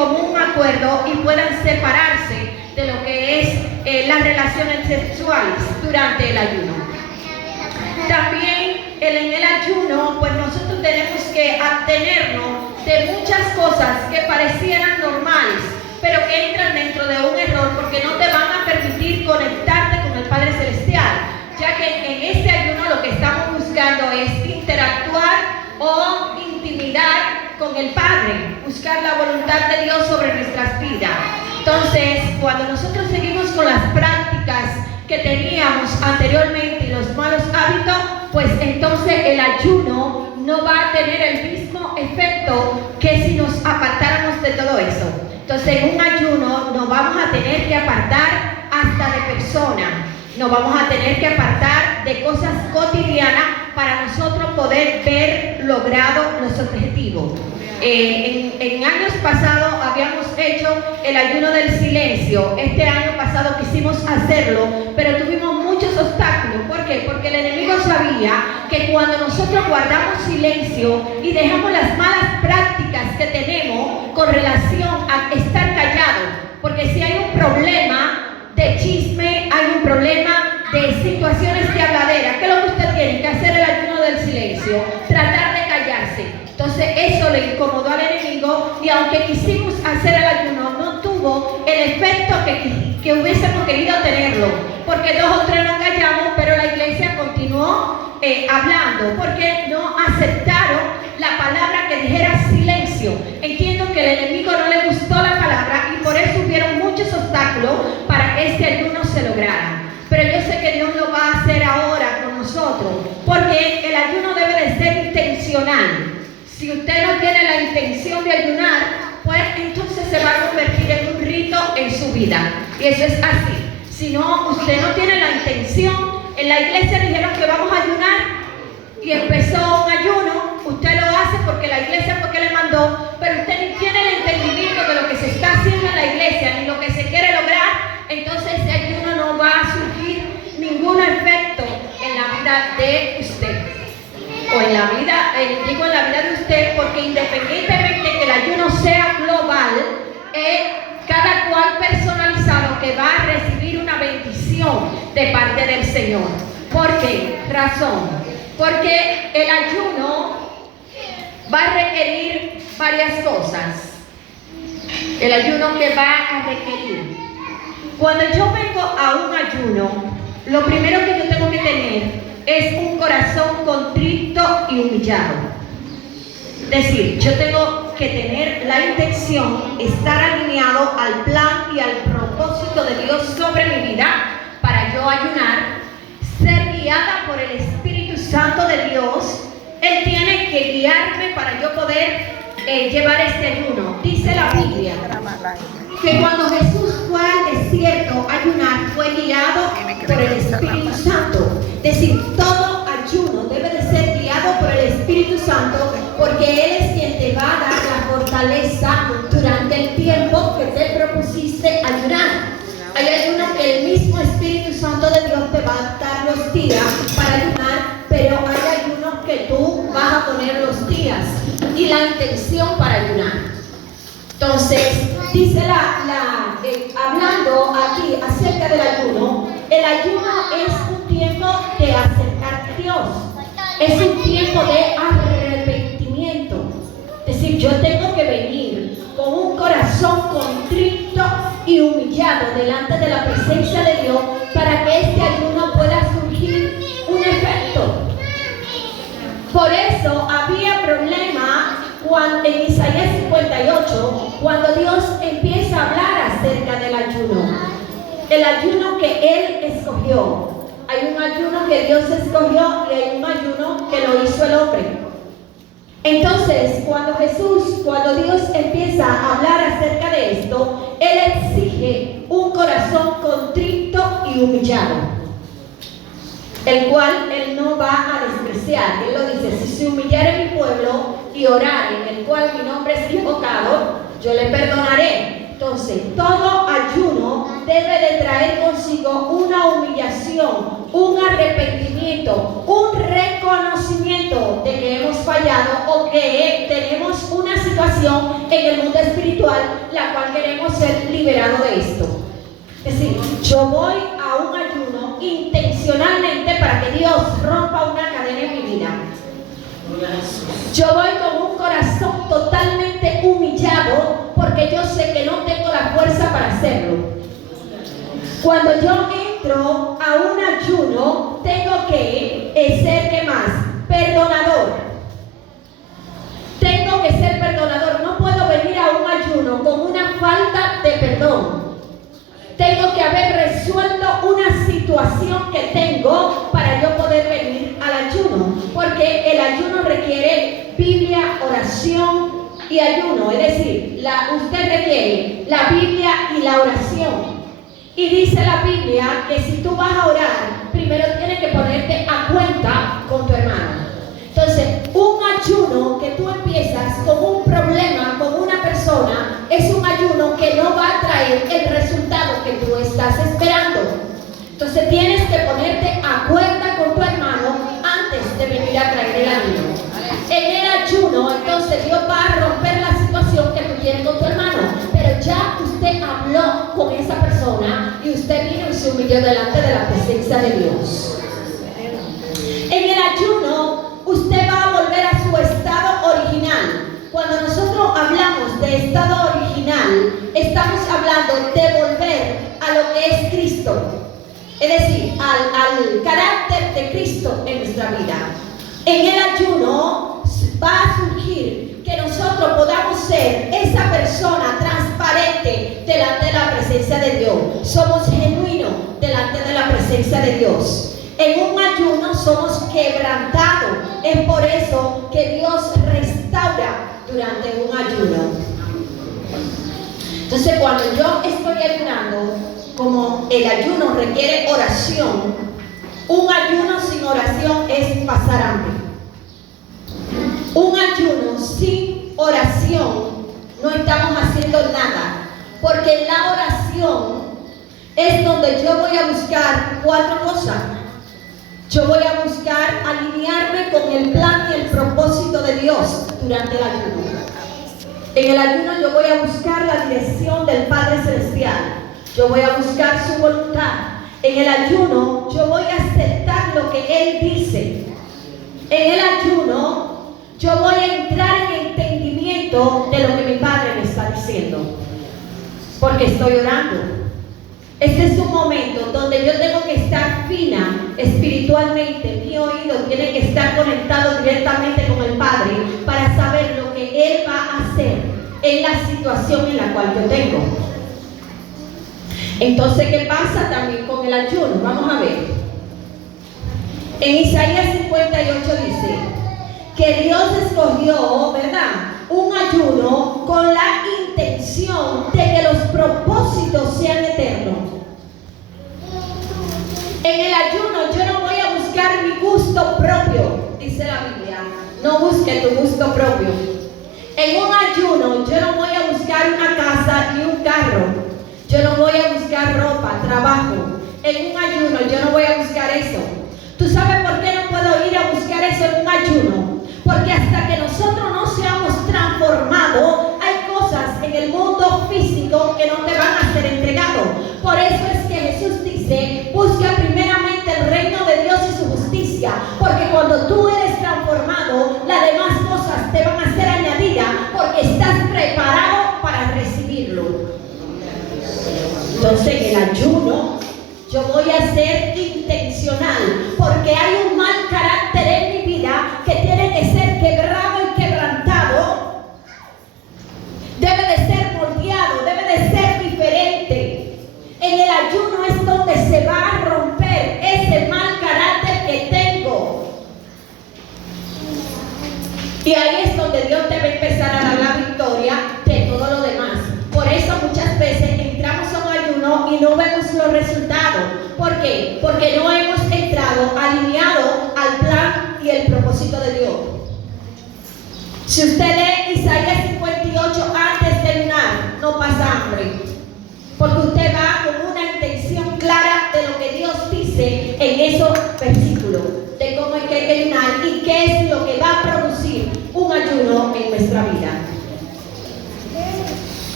común acuerdo y puedan separarse de lo que es las relaciones sexuales durante el ayuno. También en el ayuno, pues nosotros tenemos que abstenernos de muchas cosas que parecieran normales, pero que entran dentro de un error porque no te van a permitir conectarte con el Padre Celestial, ya que en este ayuno lo que estamos buscando es interactuar o intimidar con el Padre, buscar la voluntad de Dios sobre nuestras vidas. Entonces, cuando nosotros seguimos con las prácticas que teníamos anteriormente y los malos hábitos, pues entonces el ayuno no va a tener el mismo efecto que si nos apartáramos de todo eso. Entonces, en un ayuno nos vamos a tener que apartar hasta de personas, nos vamos a tener que apartar de cosas cotidianas para nosotros poder ver logrado los objetivos. En años pasados habíamos hecho el ayuno del silencio. Este año pasado quisimos hacerlo, pero tuvimos muchos obstáculos. ¿Por qué? Porque el enemigo sabía que cuando nosotros guardamos silencio y dejamos las malas prácticas que tenemos con relación a estar callados, porque si hay un problema de chisme, hay un problema de situaciones de habladera, ¿qué es lo que usted tiene que hacer? El ayuno del silencio, tratar de callarse. Entonces eso le incomodó al enemigo y aunque quisimos hacer el ayuno, no tuvo el efecto que hubiésemos querido tenerlo, porque 2 o 3 nos callamos, pero la iglesia continuó hablando, porque no aceptaron la palabra que dijera silencio. Entiendo que al enemigo no le gustó la palabra y por eso hubieron muchos obstáculos para que este ayuno se lograra. Pero yo sé que Dios lo va a hacer ahora con nosotros, porque el ayuno debe de ser intencional. Si usted no tiene la intención de ayunar, pues entonces se va a convertir en un rito en su vida. Y eso es así. Si no, usted no tiene la intención. En la iglesia dijeron que vamos a ayunar y empezó un ayuno. Usted lo hace porque la iglesia fue que le mandó, pero usted ni tiene el entendimiento de lo que se está haciendo en la iglesia, ni lo que se quiere lograr. Entonces ese ayuno no va a surgir ningún efecto en la vida de usted. O en la vida, digo en la vida de usted, porque independientemente que el ayuno sea global, cada cual personalizado que va a recibir una bendición de parte del Señor. ¿Por qué razón? Porque el ayuno va a requerir varias cosas. El ayuno que va a requerir. Cuando yo vengo a un ayuno, lo primero que yo tengo que tener es un corazón contrito y humillado. Es decir, yo tengo que tener la intención, estar alineado al plan y al propósito de Dios sobre mi vida para yo ayunar, ser guiada por el Espíritu Santo de Dios. Él tiene que guiarme para yo poder llevar este ayuno. Dice la Biblia que cuando Jesús fue al desierto a ayunar, fue guiado por el Espíritu Santo. Es decir, todo ayuno debe de ser guiado por el Espíritu Santo, porque Él es quien te va a dar la fortaleza durante el tiempo que te propusiste ayunar. Hay ayuno que el mismo Espíritu Santo de Dios te va a dar los días para ayunar, pero hay ayunos que tú vas a poner los días y la intención para ayunar. Entonces, dice hablando aquí acerca del ayuno, el ayuno es un tiempo de acercarte a Dios, es un tiempo de arrepentimiento. Es decir, yo tengo que venir con un corazón contrito y humillado delante de la presencia de Dios para que este ayuno pueda surgir un efecto. Por eso había problema en Isaías 58, cuando Dios empieza a hablar acerca del ayuno. El ayuno que Él escogió. Hay un ayuno que Dios escogió y hay un ayuno que lo hizo el hombre. Entonces, cuando Dios empieza a hablar acerca de esto, Él exige un corazón contrito y humillado, el cual Él no va a despreciar. Él lo dice: si se humillare mi pueblo y orare, en el cual mi nombre es invocado, yo le perdonaré. Entonces, todo ayuno debe de traer consigo una humillación, un arrepentimiento, un reconocimiento de que hemos fallado o que tenemos una situación en el mundo espiritual espiritual, la cual queremos ser liberados de esto. Es decir, yo voy a un ayuno intencionalmente para que Dios rompa una cadena en mi vida. Yo voy con un corazón totalmente humillado porque yo sé que no tengo la fuerza para hacerlo. Cuando yo entro a un ayuno, tengo que ser, ¿qué más? Perdonador. Tengo que ser perdonador. No puedo venir a un ayuno con una falta de perdón. Tengo que haber resuelto una situación que tengo para yo poder venir al ayuno. Porque el ayuno requiere Biblia, oración y ayuno. Es decir, usted requiere la Biblia y la oración. Y dice la Biblia que si tú vas a orar, primero tienes que ponerte a cuenta con tu hermano. Entonces, un ayuno que tú empiezas con un problema, con una persona, es un ayuno que no va a traer el resultado que tú estás esperando. Entonces, tienes que ponerte a cuenta con tu hermano antes de venir a traer el ayuno. En el ayuno, entonces, Dios va a romper la situación que tú tienes con tu hermano. Pero ya usted habló con esa persona y usted vino y se humilló delante de la presencia de Dios. En el ayuno, usted va a volver a su estado original. Cuando nosotros hablamos de estado original, estamos hablando de volver a lo que es Cristo. Es decir, al carácter de Cristo en nuestra vida. En el ayuno va a surgir que nosotros podamos ser esa persona transparente delante de la presencia de Dios. Somos genuinos delante de la presencia de Dios. En un ayuno somos quebrantados. Es por eso que Dios restaura durante un ayuno. Entonces, cuando yo estoy ayunando, como el ayuno requiere oración, un ayuno sin oración es pasar hambre. Un ayuno sin oración no estamos haciendo nada, porque la oración es donde yo voy a buscar 4 cosas. Yo voy a buscar alinearme con el plan y el propósito de Dios durante el ayuno. En el ayuno yo voy a buscar la dirección del Padre Celestial. Yo voy a buscar su voluntad. En el ayuno yo voy a aceptar lo que Él dice. En el ayuno yo voy a entrar en entendimiento de lo que mi Padre me está diciendo. Porque estoy orando. Este es un momento donde yo tengo que estar fina espiritualmente. Mi oído tiene que estar conectado directamente con el Padre para saber lo que Él va a hacer en la situación en la cual yo tengo. Entonces, ¿qué pasa también con el ayuno? Vamos a ver. En Isaías 58 dice que Dios escogió, ¿verdad?, un ayuno con la intención de que los propósitos sean eternos. En el ayuno yo no voy a buscar mi gusto propio, dice la Biblia. No busque tu gusto propio. En un ayuno yo no voy a buscar una casa ni un carro. Yo no voy a buscar ropa, trabajo. En un ayuno yo no voy a buscar eso. ¿Tú sabes por qué no puedo ir a buscar eso en un ayuno? Porque hasta que nosotros no seamos transformados, hay cosas en el mundo físico que no te van a ser entregados. Por eso es que Jesús dice, busca primeramente el reino de Dios y su justicia. Porque cuando tú eres transformado, las demás cosas te van a ser añadidas porque estás preparado para recibirlo. Entonces en el ayuno yo voy a ser intencional porque hay un mal carácter en mi vida que tiene que ser quebrado y quebrantado. Debe de ser moldeado, debe de ser diferente. En el ayuno es donde se va a romper ese mal carácter que tengo. Y ahí es donde Dios te va a empezar a dar la victoria de todo lo demás. Por eso muchas veces entramos a un ayuno y no vemos los resultados. ¿Por qué? Porque no hemos entrado alineado al plan y el propósito de Dios. Si usted lee Isaías 58 antes de ayunar, no pasa hambre. Porque usted va con una intención clara de lo que Dios dice en esos versículos. De cómo hay que ayunar y qué es lo que va a producir un ayuno en nuestra vida.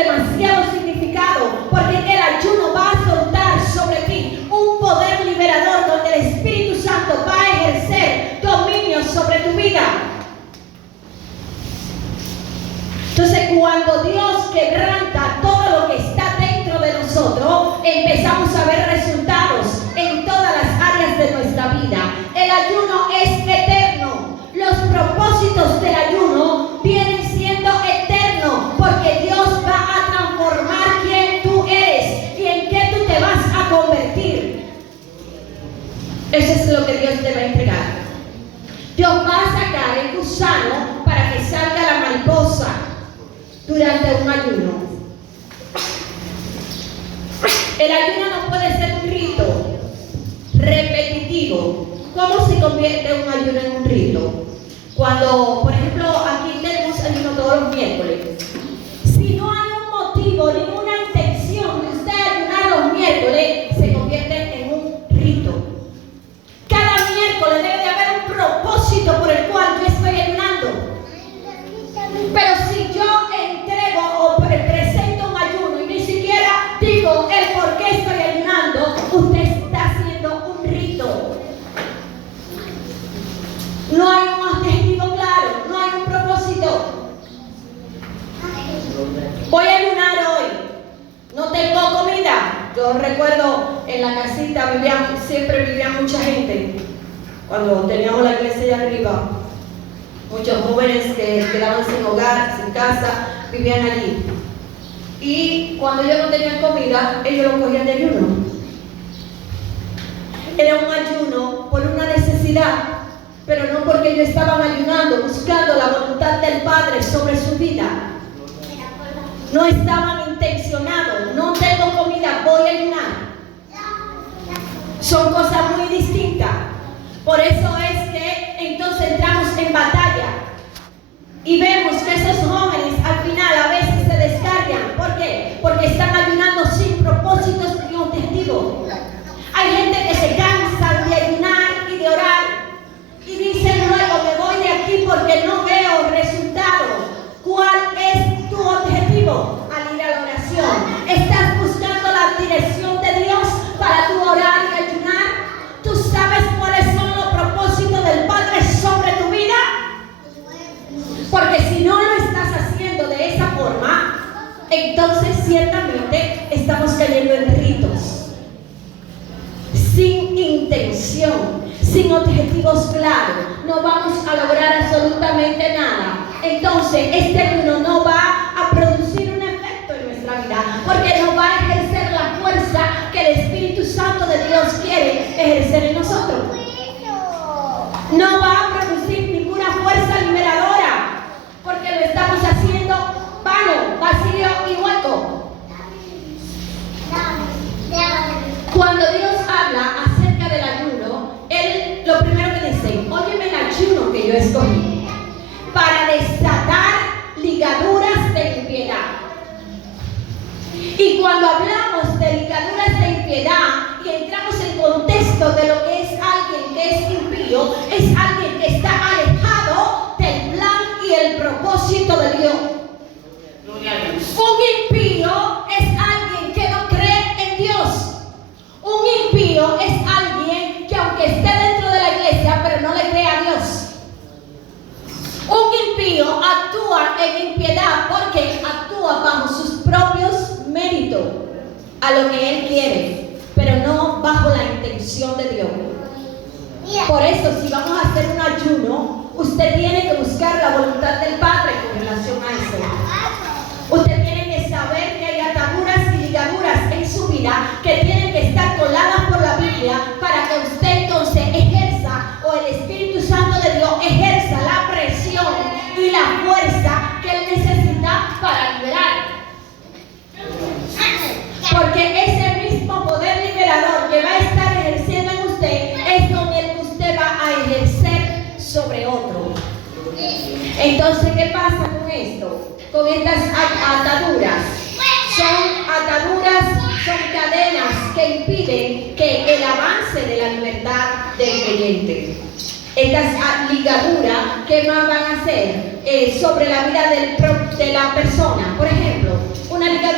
demasiado significado, porque el ayuno va a soltar sobre ti un poder liberador donde el Espíritu Santo va a ejercer dominio sobre tu vida. Entonces, cuando Dios quebranta todo lo que está dentro de nosotros, empezamos a ver resultados en todas las áreas de nuestra vida. El ayuno es eterno. Los propósitos del ayuno vienen siendo eternos, porque Dios va a transformar quién tú eres y en qué tú te vas a convertir. Eso es lo que Dios te va a entregar. Dios va a sacar el gusano para que salga la mariposa durante un ayuno. El ayuno no puede ser un rito repetitivo. ¿Cómo se convierte un ayuno en un rito? Cuando, por ejemplo, aquí tenemos ayuno todos los miércoles. Si no hay un motivo, ninguna intención de usted ayunar los miércoles, se convierte en un rito. Cada miércoles debe de haber un propósito por el cual yo estoy ayunando. Pero si yo entrego o presento un ayuno y ni siquiera digo el por qué estoy ayunando, usted está haciendo un rito. No hay un objetivo claro, no hay un propósito. Voy a ayunar hoy, no tengo comida. Yo recuerdo en la casita siempre vivía mucha gente. Cuando teníamos la iglesia allá arriba, muchos jóvenes que quedaban sin hogar, sin casa, vivían allí. Y cuando ellos no tenían comida, ellos lo cogían de ayuno. Era un ayuno por una necesidad, pero no porque ellos estaban ayunando, buscando la voluntad del Padre sobre su vida. No estaban intencionados. No tengo comida, voy a ayunar. Son cosas muy distintas. Por eso es que entonces entramos en batalla y vemos que esos jóvenes al final a veces se descargan. ¿Por qué? Porque están ayunando sin propósitos ni objetivo. Hay gente que se cansa de ayunar y de orar y dicen luego me voy de aquí porque no veo resultados. ¿Cuál es tu objetivo al ir a la oración? ¿Estás buscando la dirección de Dios para tu orar y ayunar? ¿Tú sabes cuáles son los propósitos del Padre sobre tu vida? Porque si no lo estás haciendo de esa forma, entonces ciertamente estamos cayendo en ritos sin intención, sin objetivos claros. No vamos a lograr absolutamente nada. Entonces este ayuno no va a producir un efecto en nuestra vida, porque no va a ejercer la fuerza que el Espíritu Santo de Dios quiere ejercer en nosotros. No va a producir ninguna fuerza liberadora, porque lo estamos haciendo vano, vacío y hueco. Cuando Dios habla acerca del ayuno, Él lo primero que dice: óyeme el ayuno que yo escogí para desatar ligaduras de impiedad. Y cuando hablamos de ligaduras de impiedad y entramos en contexto de lo que es alguien que es impío, es alguien que está alejado del plan y el propósito de Dios. Un impío es alguien que no cree en Dios. Un impío es alguien que aunque esté dentro de la iglesia, pero no le cree a Dios. Un impío actúa en impiedad porque actúa bajo sus propios méritos, a lo que él quiere, pero no bajo la intención de Dios. Por eso, si vamos a hacer un ayuno, usted tiene que buscar la voluntad del Padre con relación a eso. Usted tiene que saber que hay ataduras y ligaduras en su vida que tienen que estar coladas por la Biblia para que usted entonces ejerza, o el Espíritu Santo de Dios ejerza la presión y la fuerza que él necesita para liberar. Porque ese mismo poder liberador que va a estar ejerciendo en usted es con el que usted va a ejercer sobre otro. Entonces, ¿qué pasa con esto? Con estas ataduras. Son ataduras, son cadenas que impiden que el avance de la libertad del creyente. Estas ligaduras, ¿qué más van a hacer sobre la vida de la persona? Por ejemplo, una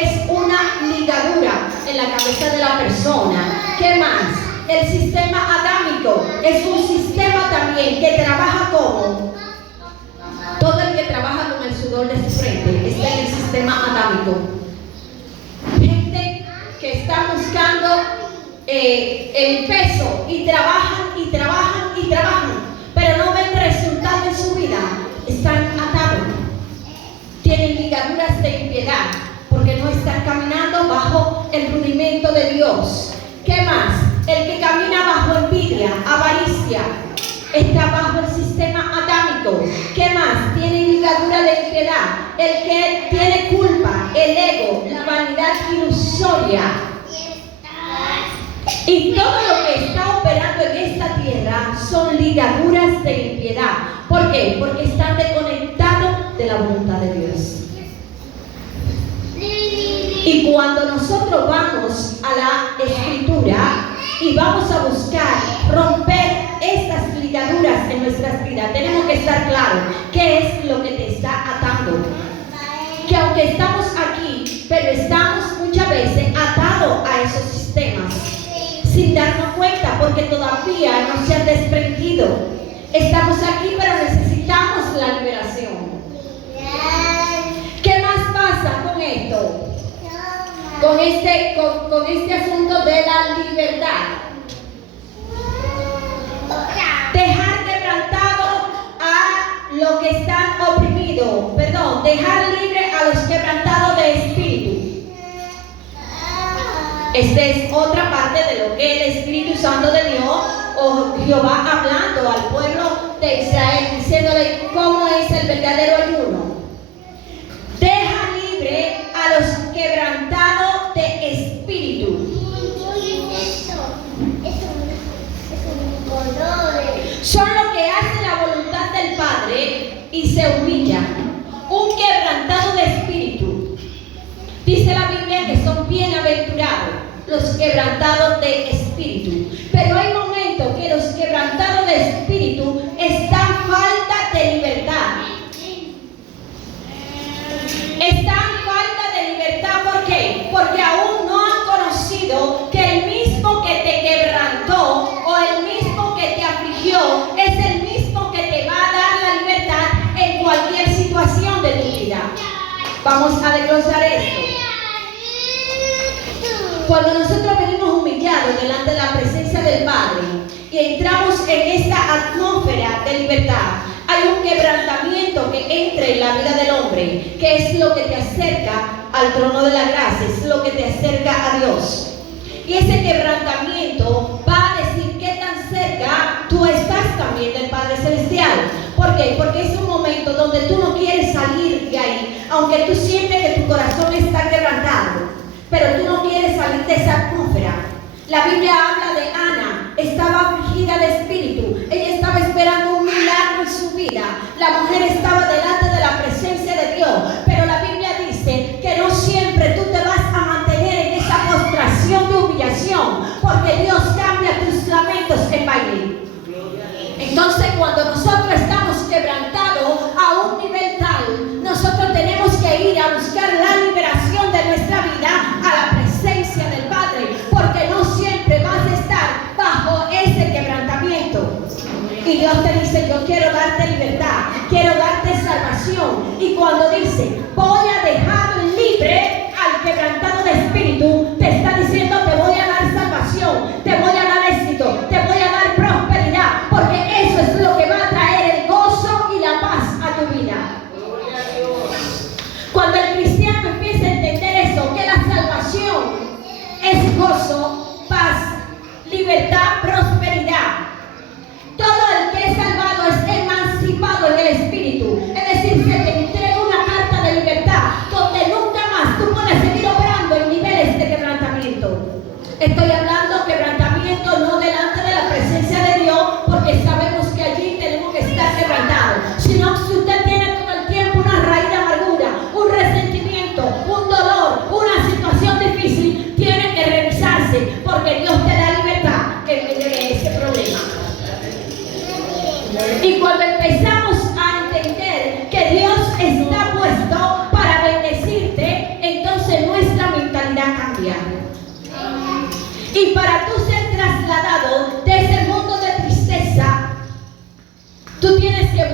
es una ligadura en la cabeza de la persona. ¿Qué más? El sistema adámico es un sistema también que trabaja como todo el que trabaja con el sudor de su frente está en el sistema adámico. Gente que está buscando el peso y trabajan y trabajan y trabajan, pero no ven resultado en su vida. Están atados, tienen ligaduras de impiedad porque no están caminando bajo el rudimento de Dios. ¿Qué más? El que camina bajo envidia, avaricia, está bajo el sistema adámico. ¿Qué más? Tiene ligadura de impiedad. El que tiene culpa, el ego, la vanidad ilusoria. Y todo lo que está operando en esta tierra son ligaduras de impiedad. ¿Por qué? Porque están desconectados de la voluntad de Dios. Y cuando nosotros vamos a la Escritura y vamos a buscar romper estas ligaduras en nuestras vidas, tenemos que estar claros qué es lo que te está atando. Que aunque estamos aquí, pero estamos muchas veces atados a esos sistemas sin darnos cuenta porque todavía no se han desprendido. Estamos aquí, pero necesitamos la liberación. ¿Qué más pasa con esto? Con este asunto de la libertad. Dejar quebrantado a los que están oprimidos. Perdón, dejar libre a los quebrantados de espíritu. Esta es otra parte de lo que el Espíritu Santo de Dios o Jehová hablando al pueblo de Israel, diciéndole cómo es el verdadero ayuno. Deja libre a los quebrantados de espíritu. Son los que hacen la voluntad del Padre y se humillan. Un quebrantado de espíritu. Dice la Biblia que son bienaventurados los quebrantados de espíritu. Pero hay momentos que los quebrantados de espíritu están falta de libertad. Están falta de libertad. ¿Por qué? Porque aún no han conocido que el mismo que te quebrantó o el mismo que te afligió es el mismo que te va a dar la libertad en cualquier situación de tu vida. Vamos a desglosar esto. Cuando nosotros venimos humillados delante de la presencia del Padre y entramos en esta atmósfera de libertad, hay un quebrantamiento que entra en la vida del hombre, que es lo que te acerca al trono de la gracia, es lo que te acerca a Dios. Y ese quebrantamiento va a decir qué tan cerca tú estás también del Padre Celestial. ¿Por qué? Porque es un momento donde tú no quieres salir de ahí, aunque tú sientes que tu corazón está quebrantado, pero tú no quieres salir de esa atmósfera. La Biblia habla de Ana, estaba afligida de espíritu, ella estaba esperando un milagro en su vida. La mujer estaba delante de la presencia de Dios, pero la Biblia dice que no siempre tú te vas a mantener en esa postración de humillación, porque Dios cambia tus lamentos en baile. Entonces, cuando nosotros estamos quebrantados a un nivel tal, nosotros tenemos que ir a buscar la liberación de nuestra vida a la presencia del Padre, porque no siempre vas a estar bajo ese quebrantamiento. Y Dios te dice, yo quiero darte libertad, quiero darte salvación. Y cuando dice, voy a dejar libre al quebrantado de espíritu, te está diciendo, te voy a dar salvación, te voy a dar éxito, te voy a dar prosperidad, porque eso es lo que va a traer el gozo y la paz a tu vida. Cuando el cristiano empieza a entender eso, que la salvación es gozo, paz, libertad, prosperidad. Todo el que es salvado es emancipado en el espíritu. Es decir, se te entrega una carta de libertad donde nunca más tú puedes seguir operando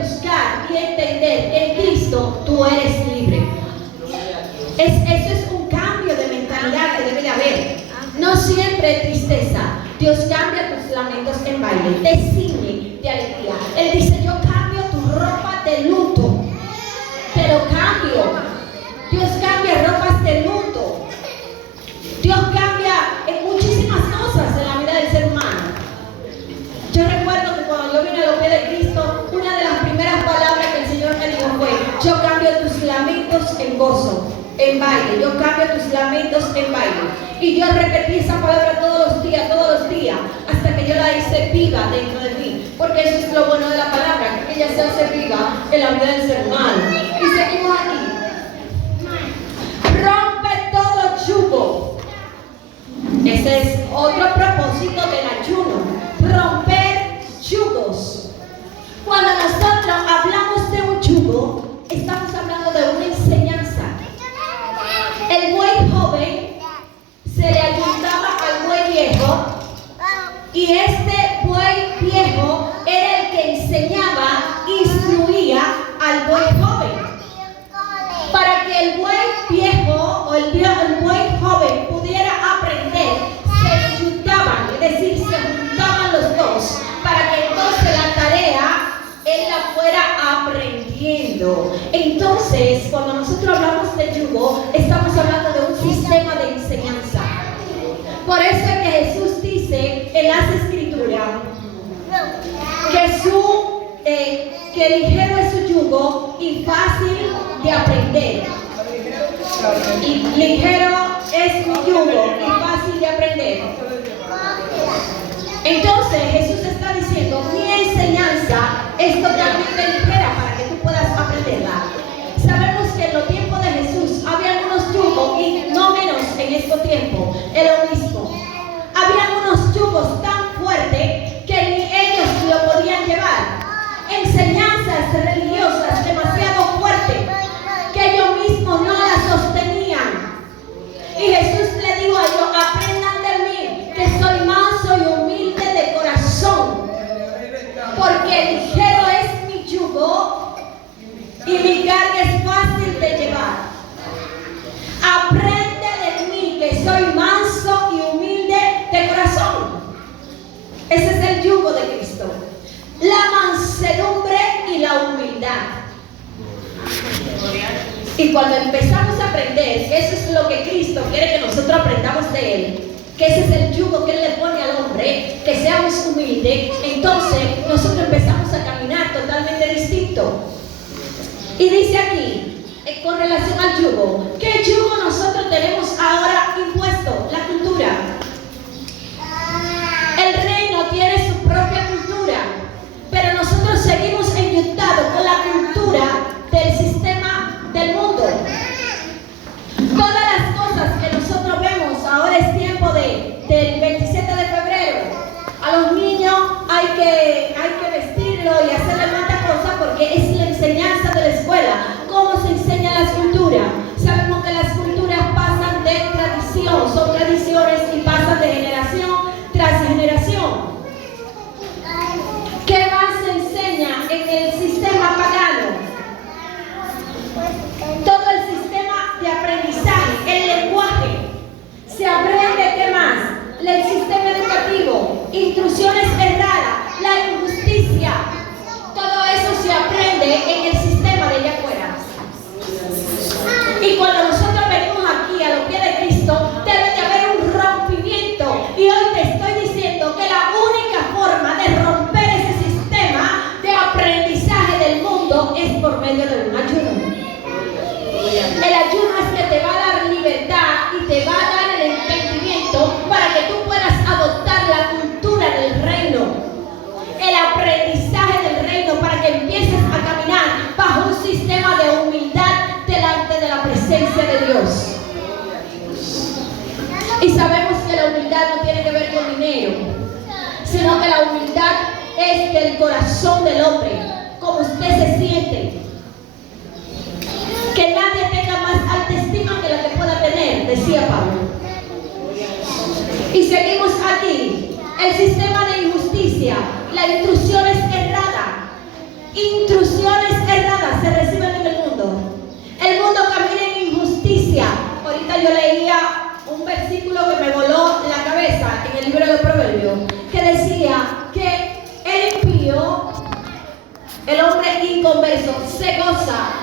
buscar y entender que en Cristo tú eres libre. Eso es un cambio de mentalidad que debe de haber. No siempre tristeza. Dios cambia tus lamentos en baile, te ciñe de alegría. Él dice, yo cambio tu ropa de luto, te lo cambio. Dios cambia ropas de luto. Dios cambia en muchísimas cosas en la vida del ser humano. Yo recuerdo que cuando yo vine a los pies de Cristo, una de las primeras palabras que el Señor me dijo fue, yo cambio tus lamentos en gozo, en baile. Yo cambio tus lamentos en baile. Y yo repetí esa palabra todos los días, hasta que yo la hice viva dentro de mí. Porque eso es lo bueno de la palabra, que ella se hace viva en la vida del ser humano. Y seguimos aquí. Rompe todo yugo. Ese es otro propósito del ayuno. Romper yugos. Cuando nosotros hablamos de un yugo, estamos hablando de una enseñanza. El buey joven se le ayuntaba al buey viejo, y este buey viejo era el que enseñaba, instruía al buey joven. Para que el buey viejo o el buey joven pudiera aprender, se ayuntaban, es decir, se juntaban los dos, para que entonces la tarea él la fuera aprendiendo. Entonces, cuando nosotros hablamos de yugo, estamos hablando de un sistema de enseñanza. Por eso es que Jesús dice en las Escrituras que ligero es su yugo y fácil de aprender. Y ligero es mi yugo y fácil de aprender. Entonces Jesús está diciendo, mi enseñanza es totalmente ligera para que tú puedas aprenderla. Sabemos que en los tiempos de Jesús había unos yugos, y no menos en estos tiempos, es lo mismo. Había unos yugos tan fuertes que ni ellos lo podían llevar. Enseñanzas religiosas demasiado fuertes que ellos mismos no las sostenían. Y Jesús le dijo a ellos, aprendan de mí, que soy manso y humilde de corazón, porque ligero es mi yugo y mi carga es fácil de llevar. Aprende de mí, que soy manso y humilde de corazón. Ese es el yugo de Cristo. La mansedumbre y la humildad. Y cuando empezamos a aprender, eso es lo que Cristo quiere que nosotros aprendamos de Él, que ese es el yugo que Él le pone al hombre, que seamos humildes, entonces nosotros empezamos a caminar totalmente distinto. Y dice aquí, con relación al yugo, ¿qué yugo nosotros tenemos ahora impuesto? La cultura. El reino tiene su propia cultura, pero nosotros seguimos enyuntados con la cultura del sistema del mundo. Todas las cosas que nosotros vemos, ahora es tiempo del 27 de febrero. A los niños hay que vestirlo y hacerle tantas cosas porque es la enseñanza de la escuela. ¿Cómo se enseñan las culturas? Sabemos que las culturas pasan de tradición, son tradiciones y pasan de generación tras generación. ¿Qué más se enseña en el sistema pagano? Todo el sistema de aprendizaje, el lenguaje. Se aprende, ¿qué más? El sistema educativo, instrucciones erradas, la injusticia. Todo eso se aprende en el sistema de allá afuera. Y cuando nosotros venimos aquí a los pies de Cristo, debe de haber un rompimiento. Y hoy te estoy diciendo que la única forma de romper ese sistema de aprendizaje del mundo es por medio de un ayuno. El ayuno es que te va a dar libertad y te va a dar el entendimiento para que tú puedas adoptar la cultura del reino, el aprendizaje del reino, para que empieces a caminar bajo un sistema de humildad delante de la presencia de Dios. Y sabemos que la humildad no tiene que ver con dinero, sino que la humildad es del corazón del hombre, como usted se siente. Que nadie tenga más alta estima que la que pueda tener, decía Pablo. Y seguimos aquí. El sistema de injusticia, la instrucción es errada. Instrucción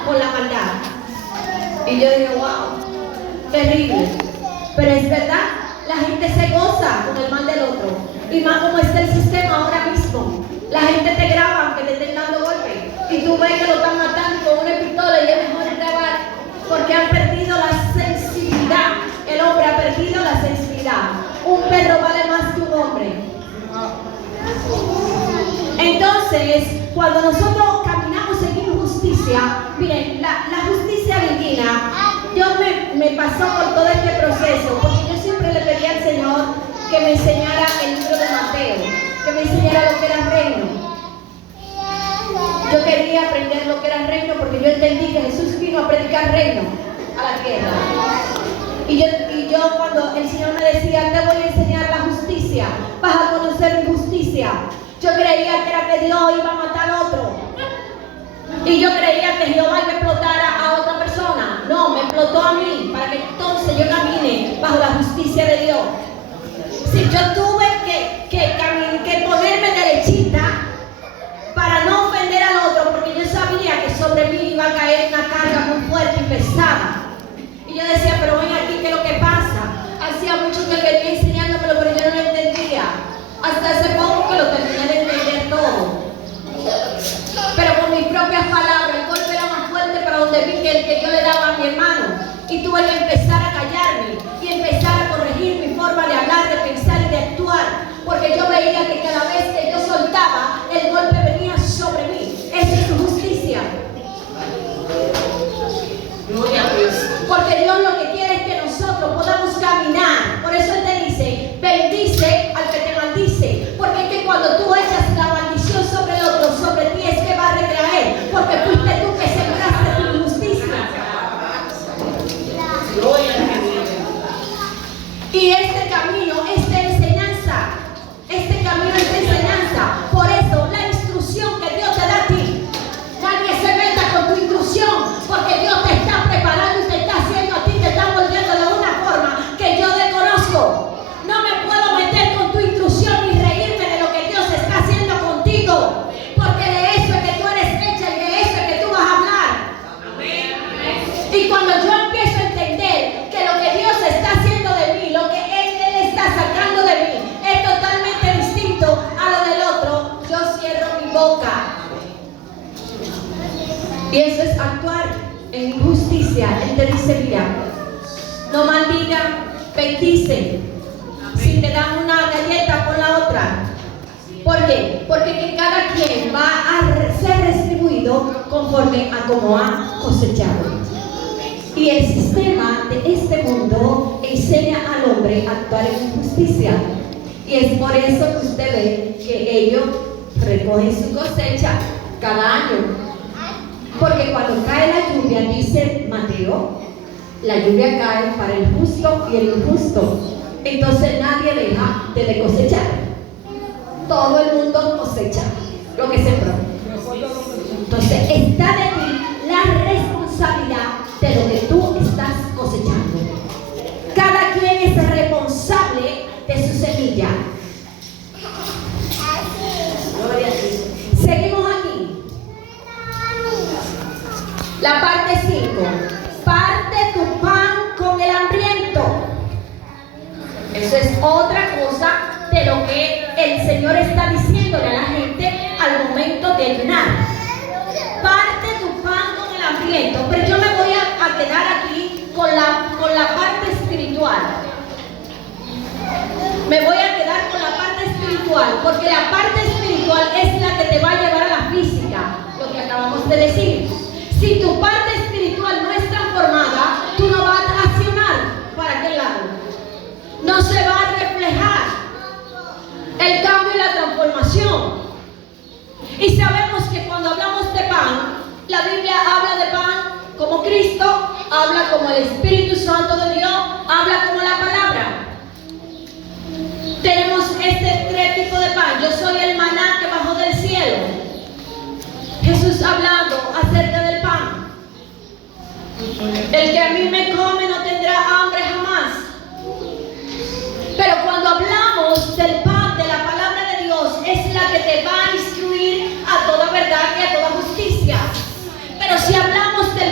con la maldad. Y yo digo, wow, terrible. Pero es verdad, la gente se goza con el mal del otro. Y más como está el sistema ahora mismo. La gente te graba aunque te estén dando golpes. Y tú ves que lo están matando con una pistola y es mejor grabar. Porque han perdido la sensibilidad. El hombre ha perdido la sensibilidad. Un perro vale más que un hombre. Entonces, cuando nosotros caminamos en injusticia, miren, la justicia divina, Dios me pasó por todo este proceso, porque yo siempre le pedí al Señor que me enseñara el libro de Mateo, que me enseñara lo que era reino. Yo quería aprender lo que era reino porque yo entendí que Jesús vino a predicar reino a la tierra. Y yo cuando el Señor me decía, te voy a enseñar la justicia, vas a conocer mi justicia. Yo creía que era que Dios iba a matar a otro. Y yo creía que Jehová iba a explotar a otra persona. No, me explotó a mí para que entonces yo camine bajo la justicia de Dios. Si yo tuve que ponerme derechita para no ofender al otro, porque yo sabía que sobre mí iba a caer una carga muy fuerte y pesada. Y yo decía, pero ven aquí, ¿qué es lo que pasa? Hacía mucho que venía enseñándomelo, pero yo no lo entendía. Hasta hace poco que lo terminé de entender todo. Pero con mis propias palabras, el golpe era más fuerte para donde vi que el que yo le daba a mi hermano. Y tuve que empezar a callarme y empezar a corregir mi forma de hablar, de pensar y de actuar. Porque yo veía que cada vez que yo soltaba, el golpe venía sobre mí. Esa es su justicia. Porque Dios lo que quiere es que nosotros podamos caminar. Por eso Él te dice, bendice al que te maldice. Porque es que cuando tú echas la maldición sobre el otro, sobre ti es que va a retraer. Porque fuiste tú que sembraste tu injusticia. Y este camino es de enseñanza. Este camino es de enseñanza. Por eso la instrucción que Dios te da a ti, nadie se meta con tu instrucción. Porque Dios te está preparando y te está haciendo a ti, te está volviendo de una forma que yo desconozco. No me puedo meter con tu instrucción y reírme de lo que Dios está haciendo contigo. Porque de eso es que tú eres hecha y de eso es que tú vas a hablar. Y cuando yo empiezo a entender que lo que Dios está haciendo de mí, lo que Él está sacando de mí, es totalmente distinto a lo del otro, yo cierro mi boca. Y eso es actuar en injusticia. Él te dice, mira, no maldigan, bendice. Si te dan una galleta por la otra. ¿Por qué? Porque que cada quien va a ser retribuido conforme a como ha cosechado. Y el sistema de este mundo enseña al hombre a actuar en injusticia. Y es por eso que usted ve que ellos recogen su cosecha cada año. Porque cuando cae la lluvia, dice Mateo, la lluvia cae para el justo y el injusto. Entonces nadie deja de cosechar. Todo el mundo cosecha lo que sembró. Entonces está de ti la responsabilidad de lo que tú estás cosechando. Cada quien es responsable de su semilla. Seguimos aquí. La parte 5. Parte tu pan con el hambriento. Eso es otra cosa de lo que el Señor está diciéndole a la gente al momento de ayunar. Parte tu pan con el hambriento. Pero yo me voy a quedar aquí con la parte espiritual. Me voy a quedar con la parte espiritual, porque la parte espiritual es la que te va a llevar a la física, lo que acabamos de decir. Si tu parte espiritual no es transformada, tú no vas a accionar para aquel lado. No se va a reflejar el cambio y la transformación. Y sabemos que cuando hablamos de pan, la Biblia habla de pan como Cristo, habla como el Espíritu Santo de Dios, habla como la palabra. Tenemos tres tipos de pan. Yo soy el maná que bajó del cielo. Jesús hablando acerca del pan. El que a mí me come no tendrá hambre jamás. Pero cuando hablamos del pan, de la palabra de Dios, es la que te va a instruir a toda verdad y a toda justicia. Pero si hablamos de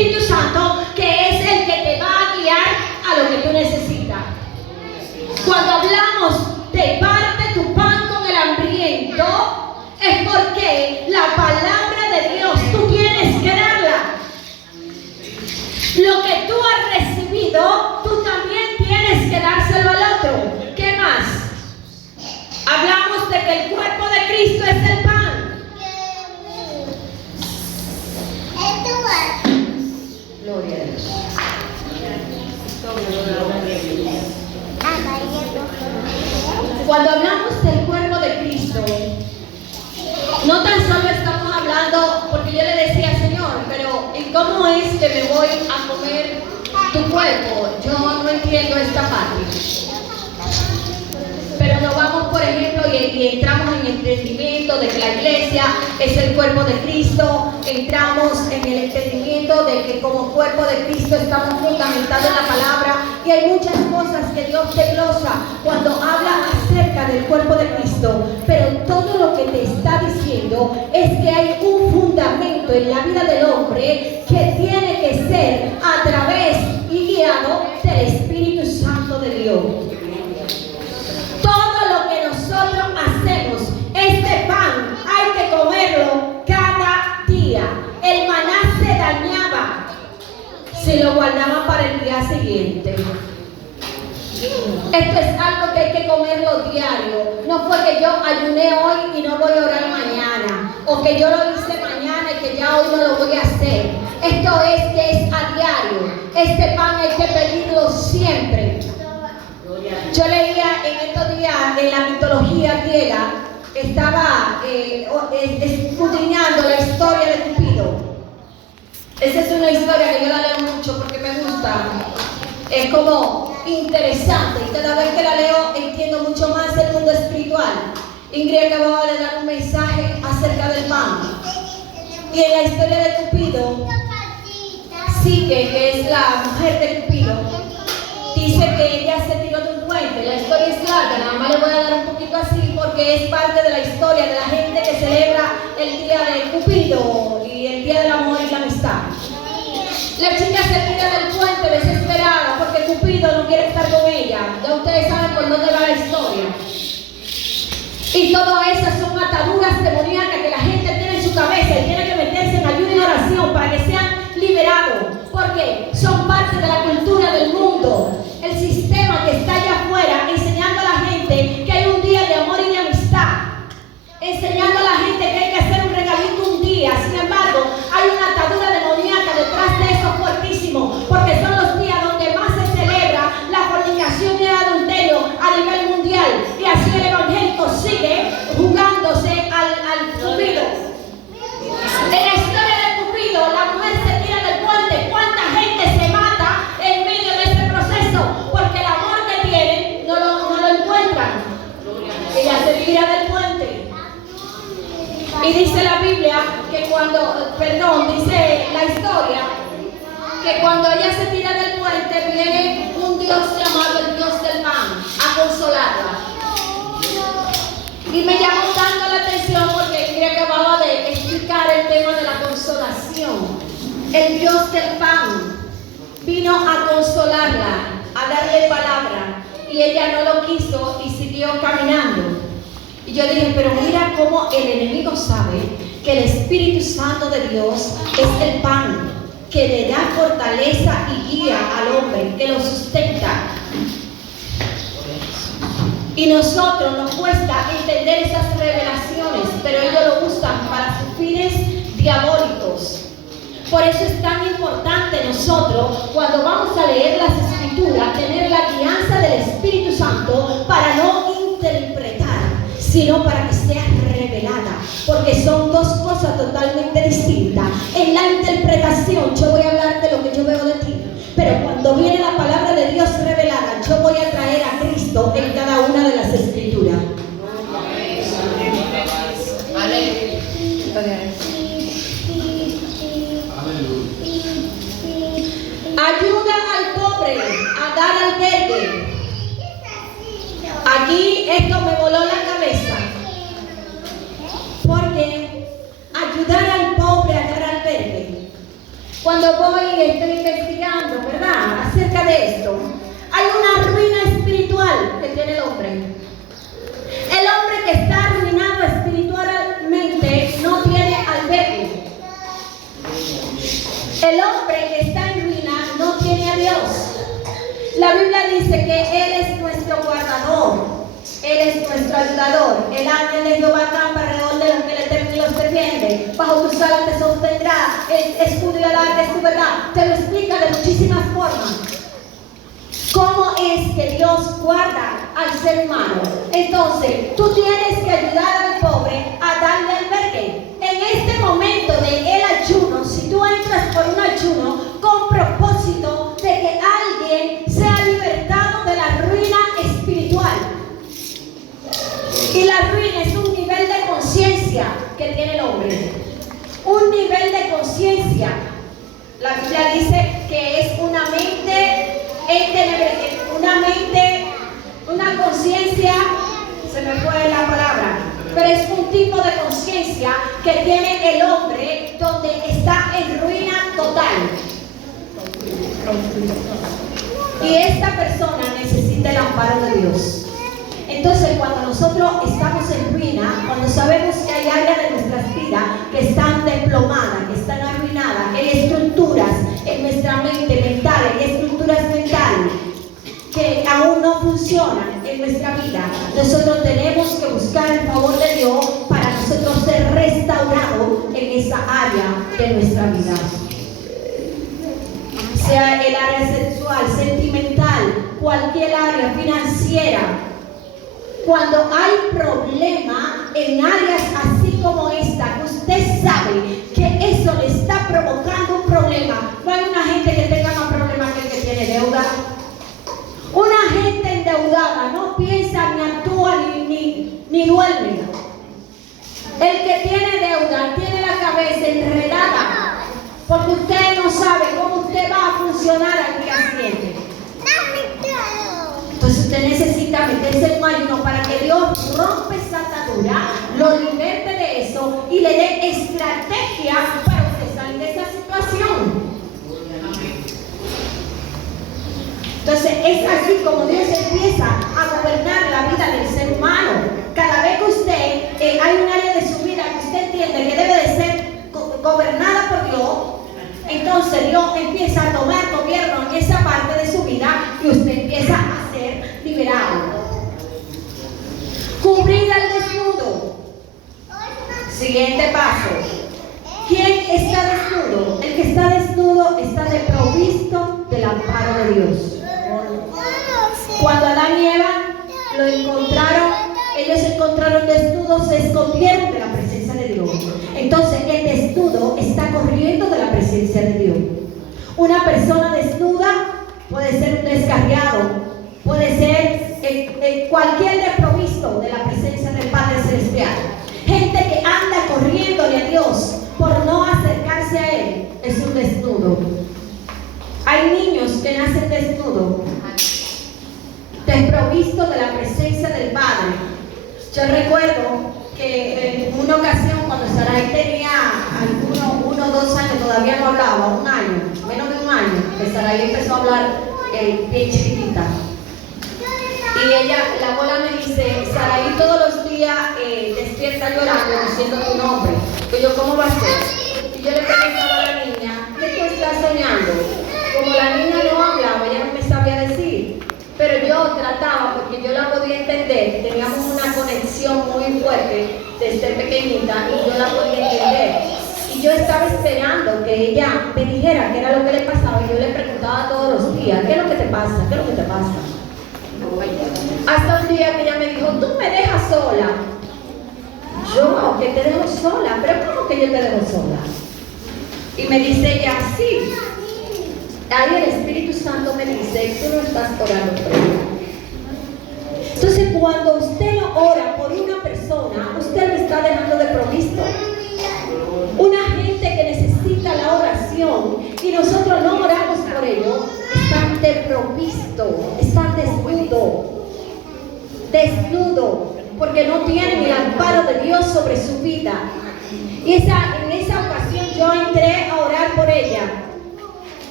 Espíritu Santo, que es el que te va a guiar a lo que tú necesitas. Cuando hablamos de parte tu pan con el hambriento, es porque la palabra de Dios tú tienes que darla. Lo que tú has recibido, tú también tienes que dárselo al otro. ¿Qué más? Hablamos de que el cuerpo de Cristo es el pan. Gloria a Dios. Cuando hablamos del cuerpo de Cristo, no tan solo estamos hablando, porque yo le decía, Señor, pero ¿y cómo es que me voy a comer tu cuerpo? Yo no entiendo esta parte. Pero nos vamos, por ejemplo, y entramos en el entendimiento de que la iglesia es el cuerpo de Cristo. Entramos en el entendimiento de que como cuerpo de Cristo estamos fundamentados en la palabra. Y hay muchas cosas que Dios desglosa cuando habla acerca del cuerpo de Cristo. Pero todo lo que te está diciendo es que hay un fundamento en la vida del hombre que tiene que ser a través y guiado del Espíritu Santo de Dios. Todo lo que nosotros hacemos, este pan hay que comerlo cada día. El maná se dañaba si lo guardaban para el día siguiente. Esto es algo que hay que comerlo diario. No fue que yo ayuné hoy y no voy a orar mañana, o que yo lo hice mañana y que ya hoy no lo voy a hacer. Esto es que es a diario. Este pan hay que pedirlo siempre. Yo leía en estos días en la mitología griega, estaba escudriñando la historia de Cupido. Esa es una historia que yo la leo mucho porque me gusta. Es como interesante y cada vez que la leo entiendo mucho más el mundo espiritual. Ingrid acababa de dar un mensaje acerca del pan. Y en la historia de Cupido, Psique, que es la mujer de Cupido, dice que ella se tiró de un puente. La historia es larga, nada más le voy a dar un poquito así porque es parte de la historia de la gente que celebra el día de Cupido y el día del amor y la amistad. La chica se tira del puente desesperada porque Cupido no quiere estar con ella. Ya ustedes saben por dónde va la historia. Y todas esas son ataduras demoníacas que la gente tiene en su cabeza y tiene que meterse en ayuno y oración para que sean liberados. Porque son parte de la cultura del mundo. El sistema que está allá afuera enseñando a la gente que hay un día de amor y de amistad. Enseñando a la gente que hay que hacer un regalito un día. Sin embargo, hay una atadura demoníaca detrás de eso fuertísimo. Porque son los días donde más se celebra la fornicación y el adulterio a nivel mundial. Y así el evangélico sigue jugándose al Cupido. En la historia de Cupido, la mujer se tira del puente. ¿Cuánta gente se mata en medio de ese proceso? Porque el amor que tienen no lo encuentran. Ella se tira del puente. Y dice la Biblia que dice la historia que cuando ella se tira del puente viene un Dios llamado el Dios del pan a consolarla. Y me llamó tanto la atención porque ella acababa de explicar el tema de la consolación. El Dios del pan vino a consolarla, a darle palabra, y ella no lo quiso y siguió caminando. Y yo dije, pero mira cómo el enemigo sabe que el Espíritu Santo de Dios es el pan que le da fortaleza y guía al hombre, que lo sustenta. Y nosotros nos cuesta entender esas revelaciones, pero ellos lo usan para sus fines diabólicos. Por eso es tan importante nosotros, cuando vamos a leer las Escrituras, tener la guianza del Espíritu Santo para no interpretar, sino para que sea revelada, porque son dos cosas totalmente distintas. En la interpretación yo voy a hablar de lo que yo veo de ti, pero cuando viene la palabra de Dios revelada, yo voy a traer a Cristo en cada una de las Escrituras. Ayuda al pobre a dar albergue. Aquí esto me voló la cabeza, porque ayudar al pobre a dar albergue. Cuando yo voy y estoy investigando, ¿verdad?, acerca de esto, hay una ruina espiritual que tiene el hombre. El hombre que está arruinado espiritualmente no tiene albergue. El hombre que está en ruina no tiene a Dios. La Biblia dice que Él es nuestro guardador, Él es nuestro ayudador. El ángel de Jehová acampa alrededor de los que le temen y los defiende. Bajo tus alas te sostendrá, el escudo y alarde es tu verdad. Te lo explica de muchísimas formas. ¿Cómo es que Dios guarda al ser humano? Entonces, tú tienes que ayudar al pobre a darle albergue. En este momento del ayuno, si tú entras por un ayuno con propósito de que alguien sea libertado de la ruina espiritual. Y la ruina es un nivel de conciencia que tiene el hombre. Un nivel de conciencia. La Biblia dice que es una mente, una conciencia, se me fue la palabra, pero es un tipo de conciencia que tiene el hombre donde está en ruina total. Y esta persona necesita el amparo de Dios. Entonces, cuando nosotros estamos en ruina, cuando sabemos que hay áreas de nuestras vidas que están desplomadas, que están arruinadas, que hay estructuras en nuestra mente mental, hay estructuras mentales que aún no funcionan en nuestra vida, nosotros tenemos que buscar el favor de Dios para nosotros ser restaurados en esa área de nuestra vida. Sea el área sexual, sentimental, cualquier área financiera. Cuando hay problema en áreas así como esta, que usted sabe que eso le está provocando un problema. No hay una gente que tenga más problemas que el que tiene deuda. Una gente endeudada no piensa, ni actúa, ni duerme. El que tiene deuda tiene la cabeza enredada, porque usted no sabe cómo usted va a funcionar al día siguiente. Entonces usted necesita meterse en un ayuno para que Dios rompa esa atadura, lo liberte de eso y le dé estrategia para usted salir de esa situación. Entonces es así como Dios empieza a gobernar la vida del ser humano. Cada vez que usted hay un área de su vida que usted entiende que debe de ser gobernada por Dios, entonces Dios empieza a tomar gobierno en esa parte de su vida y usted empieza a ser liberado. Cubrir al desnudo. Siguiente paso. ¿Quién está desnudo? El que está desnudo está desprovisto del amparo de Dios. Cuando Adán y Eva lo encontraron, ellos se encontraron desnudos, se escondieron de la presencia de Dios. Entonces el desnudo está corriendo de la presencia de Dios. Una persona desnuda puede ser un descarriado, puede ser cualquier desprovisto de la presencia del Padre Celestial. Gente que anda corriéndole a Dios por no acercarse a Él es un desnudo. Hay niños que nacen desnudos, desprovistos de la presencia del Padre. Yo recuerdo que en una ocasión cuando Sarai tenía uno o 2 años, todavía no hablaba, 1 año, menos de 1 año, que Sarai empezó a hablar bien chiquitita. Y ella, la abuela me dice, Sarai todos los días despierta llorando diciendo tu nombre. Y yo, ¿cómo va a ser? Y yo le preguntaba a la niña, ¿qué tú estás soñando? Como la niña no hablaba, ella no me sabía decir. Pero yo trataba, porque yo la podía entender, teníamos una conexión muy fuerte desde pequeñita y yo la podía entender. Y yo estaba esperando que ella me dijera qué era lo que le pasaba y yo le preguntaba todos los días, ¿qué es lo que te pasa? ¿Qué es lo que te pasa? Hasta un día que ella me dijo, tú me dejas sola. Yo, que te dejo sola, pero ¿cómo que yo te dejo sola? Y me dice ella, sí. Ahí el Espíritu Santo me dice, tú no estás orando por ella. Entonces cuando usted no ora por una persona, usted lo está dejando de provisto. Una gente que necesita la oración y nosotros no oramos por ellos, están desprovistos, están desnudos, porque no tienen el amparo de Dios sobre su vida. Y en esa ocasión yo entré a orar por ella.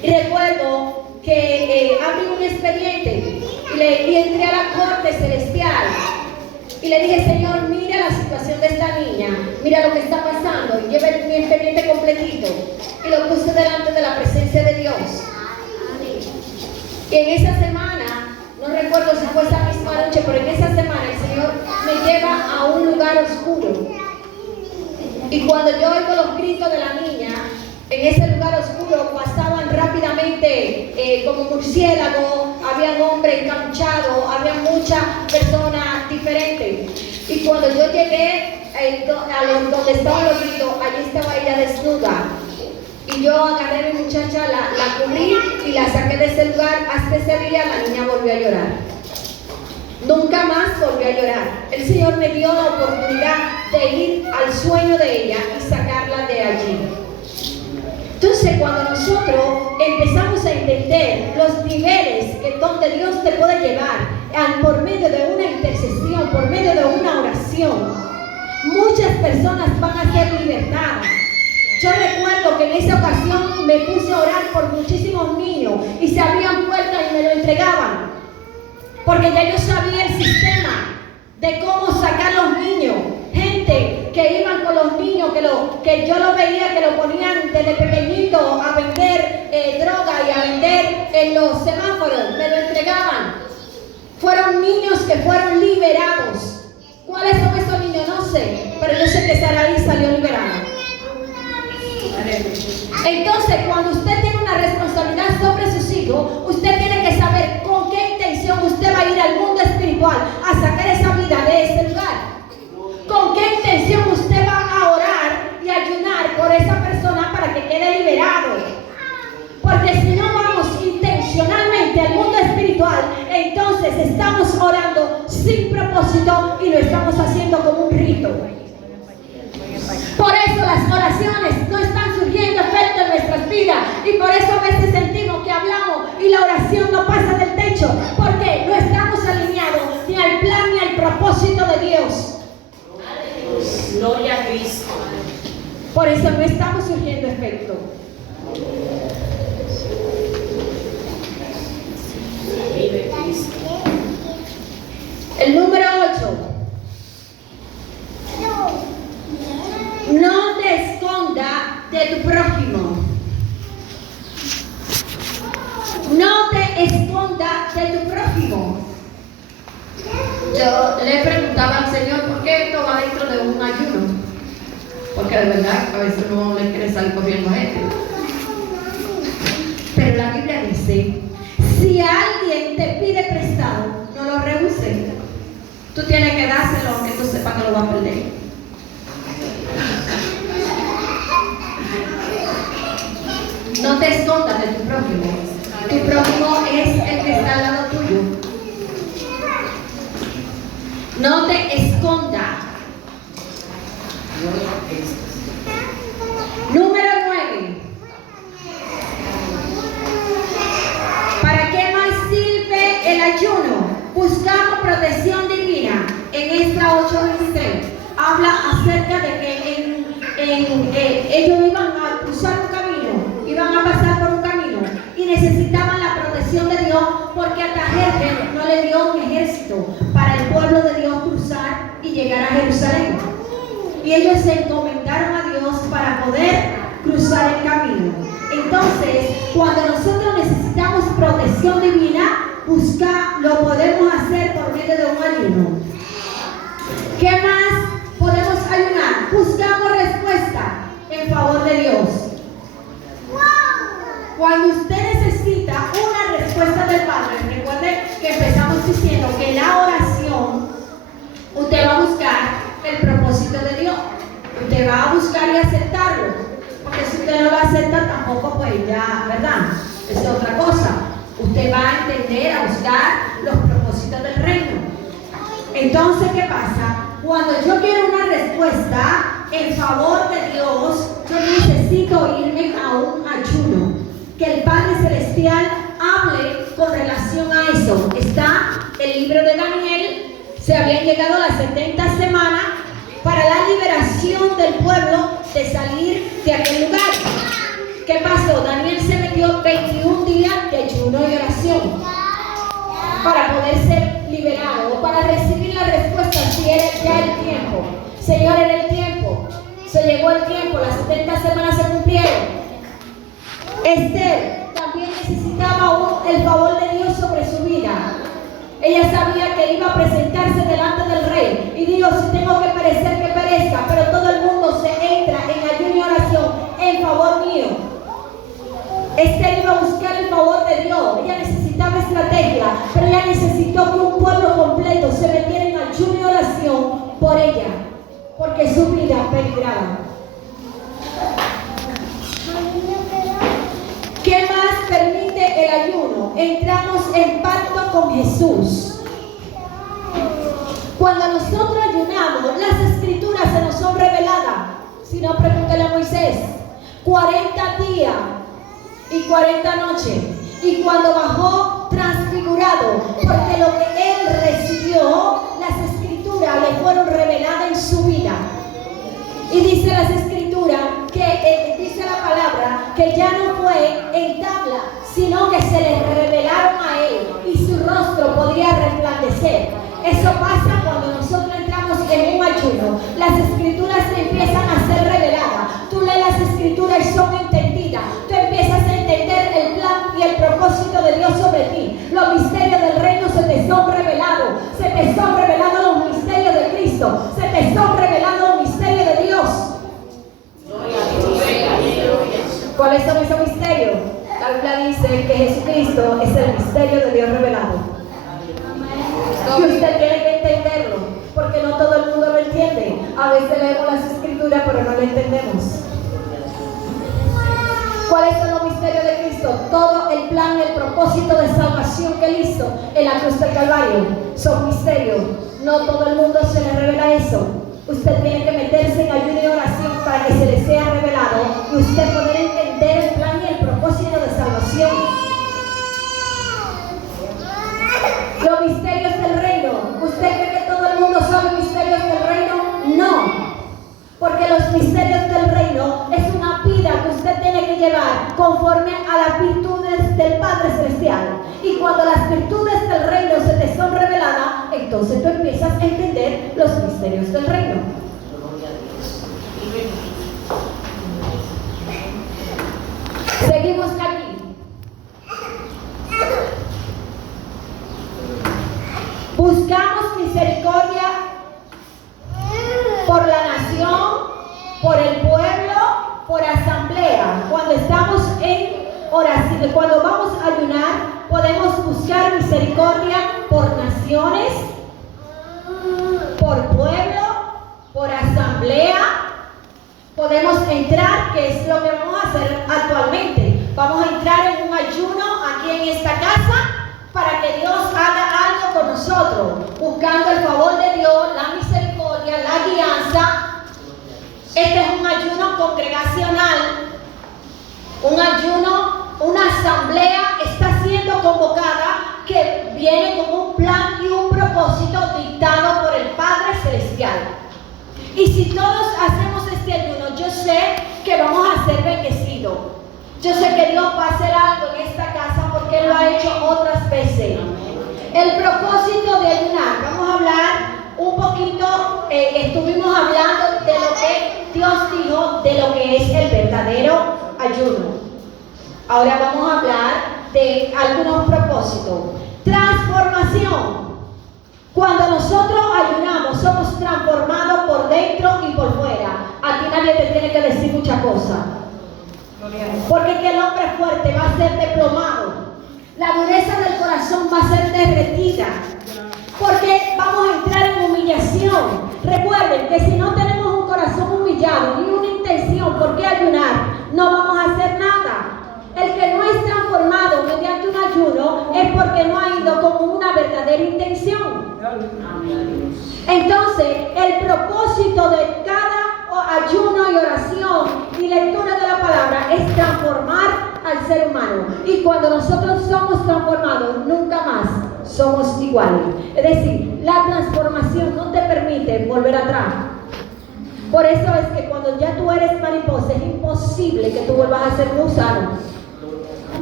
Y recuerdo que abrí un expediente y entré a la corte celestial. Y le dije, Señor, mira la situación de esta niña, mira lo que está pasando. Y llevé mi expediente completito y lo puse delante de la presencia de Dios. Y en esa semana, no recuerdo si fue esa misma noche, pero en esa semana el Señor me lleva a un lugar oscuro. Y cuando yo oigo los gritos de la niña, en ese lugar oscuro pasaban rápidamente como murciélagos, había hombres encapuchados, había muchas personas diferentes. Y cuando yo llegué donde estaban los gritos, allí estaba ella desnuda. Y yo agarré a mi muchacha, la cubrí y la saqué de ese lugar. Hasta ese día la niña volvió a llorar. Nunca más volvió a llorar. El Señor me dio la oportunidad de ir al sueño de ella y sacarla de allí. Entonces, cuando nosotros empezamos a entender los niveles donde Dios te puede llevar por medio de una intercesión, por medio de una oración, muchas personas van a ser libertadas. Yo recuerdo que en esa ocasión me puse a orar por muchísimos niños y se abrían puertas y me lo entregaban. Porque ya yo sabía el sistema de cómo sacar los niños. Gente que iban con los niños, que yo lo veía, que lo ponían desde pequeñito a vender droga y a vender en los semáforos, me lo entregaban. Fueron niños que fueron liberados. ¿Cuáles son esos niños? No sé, pero yo sé que Saraí salió liberada. Entonces, cuando usted tiene una responsabilidad sobre sus hijos, usted tiene que saber con qué intención usted va a ir al mundo espiritual a sacar esa vida de ese lugar. ¿Con qué intención usted va a orar y ayunar por esa persona para que quede liberado? Porque si no vamos intencionalmente al mundo espiritual, entonces estamos orando sin propósito y lo estamos haciendo como un rito. Por eso las oraciones no están surgiendo efecto en nuestras vidas y por eso a veces sentimos que hablamos y la oración no pasa del techo, porque no estamos alineados ni al plan ni al propósito de Dios. Gloria a Cristo. Por eso no estamos surgiendo efecto. Vive Cristo. El número 8. No te esconda de tu prójimo. No te esconda de tu prójimo. Yo le preguntaba al Señor, ¿por qué esto va dentro de un ayuno? Porque de verdad a veces uno le quiere salir corriendo a gente. Pero la Biblia dice, si alguien te pide prestado, no lo rehuses. Tú tienes que dárselo aunque tú sepas que lo vas a perder. No te escondas de tu prójimo. Tu prójimo es el que está al lado tuyo. No te escondas. Número 9. ¿Para qué más sirve el ayuno? Buscamos protección divina. En esta 8:23 habla acerca de que ellos iban a cruzar un camino, iban a pasar por un camino y necesitaban la protección de Dios, porque Artajerjes no le dio un ejército para el pueblo de Dios cruzar y llegar a Jerusalén. Y ellos se encomendaron a Dios para poder cruzar el camino. Entonces, cuando nosotros necesitamos protección divina, lo podemos hacer por medio de un ayuno. ¿Qué más podemos ayunar? Buscamos respuesta en favor de Dios. Cuando usted necesita una respuesta del Padre, recuerde que empezamos diciendo que la oración, usted va a buscar el propósito de Dios. Usted va a buscar y aceptarlo. Porque si usted no lo acepta, tampoco pues ya, ¿verdad? Es otra cosa. Usted va a entender, a buscar los propósitos del reino. Entonces, ¿qué pasa? Cuando yo quiero una respuesta en favor de Dios, yo necesito irme a un ayuno. Que el Padre Celestial hable con relación a eso. Está el libro de Daniel. Se habían llegado las 70 semanas para la liberación del pueblo de salir de aquel lugar. ¿Qué pasó? Daniel se metió sometió 21 días de ayuno y oración para poder ser liberado o para recibir la respuesta si era ya el tiempo. Señor, era el tiempo. Se llegó el tiempo, las 70 semanas se cumplieron. Esther también necesitaba el favor de Dios sobre su vida. Ella sabía que iba a presentarse delante del rey y dijo, si tengo que perecer, que perezca, pero todo el mundo se entra en ayuno y oración en favor mío. Esther iba a buscar el favor de Dios. Ella necesitaba estrategia, pero ella necesitó que un pueblo completo se metiera en ayuno y oración por ella, porque su vida peligraba. ¿Qué más permite el ayuno? Entramos en pacto con Jesús. Cuando nosotros ayunamos, las escrituras se nos son reveladas. Si no, pregúntale a Moisés. 40 días y 40 noches. Y cuando bajó transfigurado, porque lo que él recibió, las escrituras le fueron reveladas en su vida. Y dice las escrituras que dice la palabra que ya no fue en tabla, sino que se le revelaron a él y su rostro podía resplandecer. Eso pasa cuando nosotros entramos en un ayuno. Las escrituras empiezan a ser reveladas. Tú lees las escrituras y son entendidas. Tú empiezas a entender el plan y el propósito de Dios sobre ti. Los misterios del reino se te son revelados. Se te son revelados los misterios de Cristo. Se te son revelados los misterios de Dios. ¿Cuáles son esos misterios? La Biblia dice que Jesucristo es el misterio de Dios revelado. Y usted tiene que entenderlo, porque no todo el mundo lo entiende. A veces leemos las escrituras, pero no lo entendemos. ¿Cuáles son los misterios de Cristo? Todo el plan y el propósito de salvación que Él hizo en la cruz del Calvario son misterios. No todo el mundo se le revela eso. Usted tiene que meterse en ayuno y oración para que se le sea revelado y usted poder entender el plan y el propósito de salvación. Los misterios del reino. ¿Usted cree que todo el mundo sabe misterios del reino? No. Porque los misterios del reino es una vida que usted tiene que llevar conforme a las virtudes del Padre Celestial. Y cuando las virtudes del reino se te son reveladas, entonces tú empiezas a entender los misterios del reino. Seguimos aquí. Buscamos misericordia por la nación, por el pueblo, por asamblea. Cuando estamos en oración, cuando vamos a ayunar, podemos buscar misericordia por naciones, por pueblo, por asamblea. Podemos entrar, que es lo que vamos a hacer actualmente. Vamos a entrar en un ayuno aquí en esta casa para que Dios haga algo con nosotros, buscando el favor de Dios, la misericordia, la guianza. Este es un ayuno congregacional, un ayuno, una asamblea está siendo convocada que viene con un plan y un propósito dictado por el Padre Celestial. Y si todos hacemos este ayuno, yo sé que vamos a ser bendecidos. Yo sé que Dios va a hacer algo en esta casa porque Él lo ha hecho otras veces. El propósito de ayunar, vamos a hablar un poquito, estuvimos hablando de lo que Dios dijo, de lo que es el verdadero ayuno. Ahora vamos a hablar de algunos propósitos. Transformación. Cuando nosotros ayunamos, somos transformados por dentro y por fuera. A ti nadie te tiene que decir muchas cosas. Porque que el hombre fuerte va a ser desplomado. La dureza del corazón va a ser derretida. Porque vamos a entrar en humillación. Recuerden que si no tenemos un corazón humillado ni una intención por qué ayunar, no vamos a hacer nada. El que no es transformado mediante un ayuno es porque no ha ido con una verdadera intención. Entonces, el propósito de cada ayuno y oración y lectura de la palabra es transformar al ser humano. Y cuando nosotros somos transformados, nunca más somos iguales. Es decir, la transformación no te permite volver atrás. Por eso es que cuando ya tú eres mariposa, es imposible que tú vuelvas a ser gusano.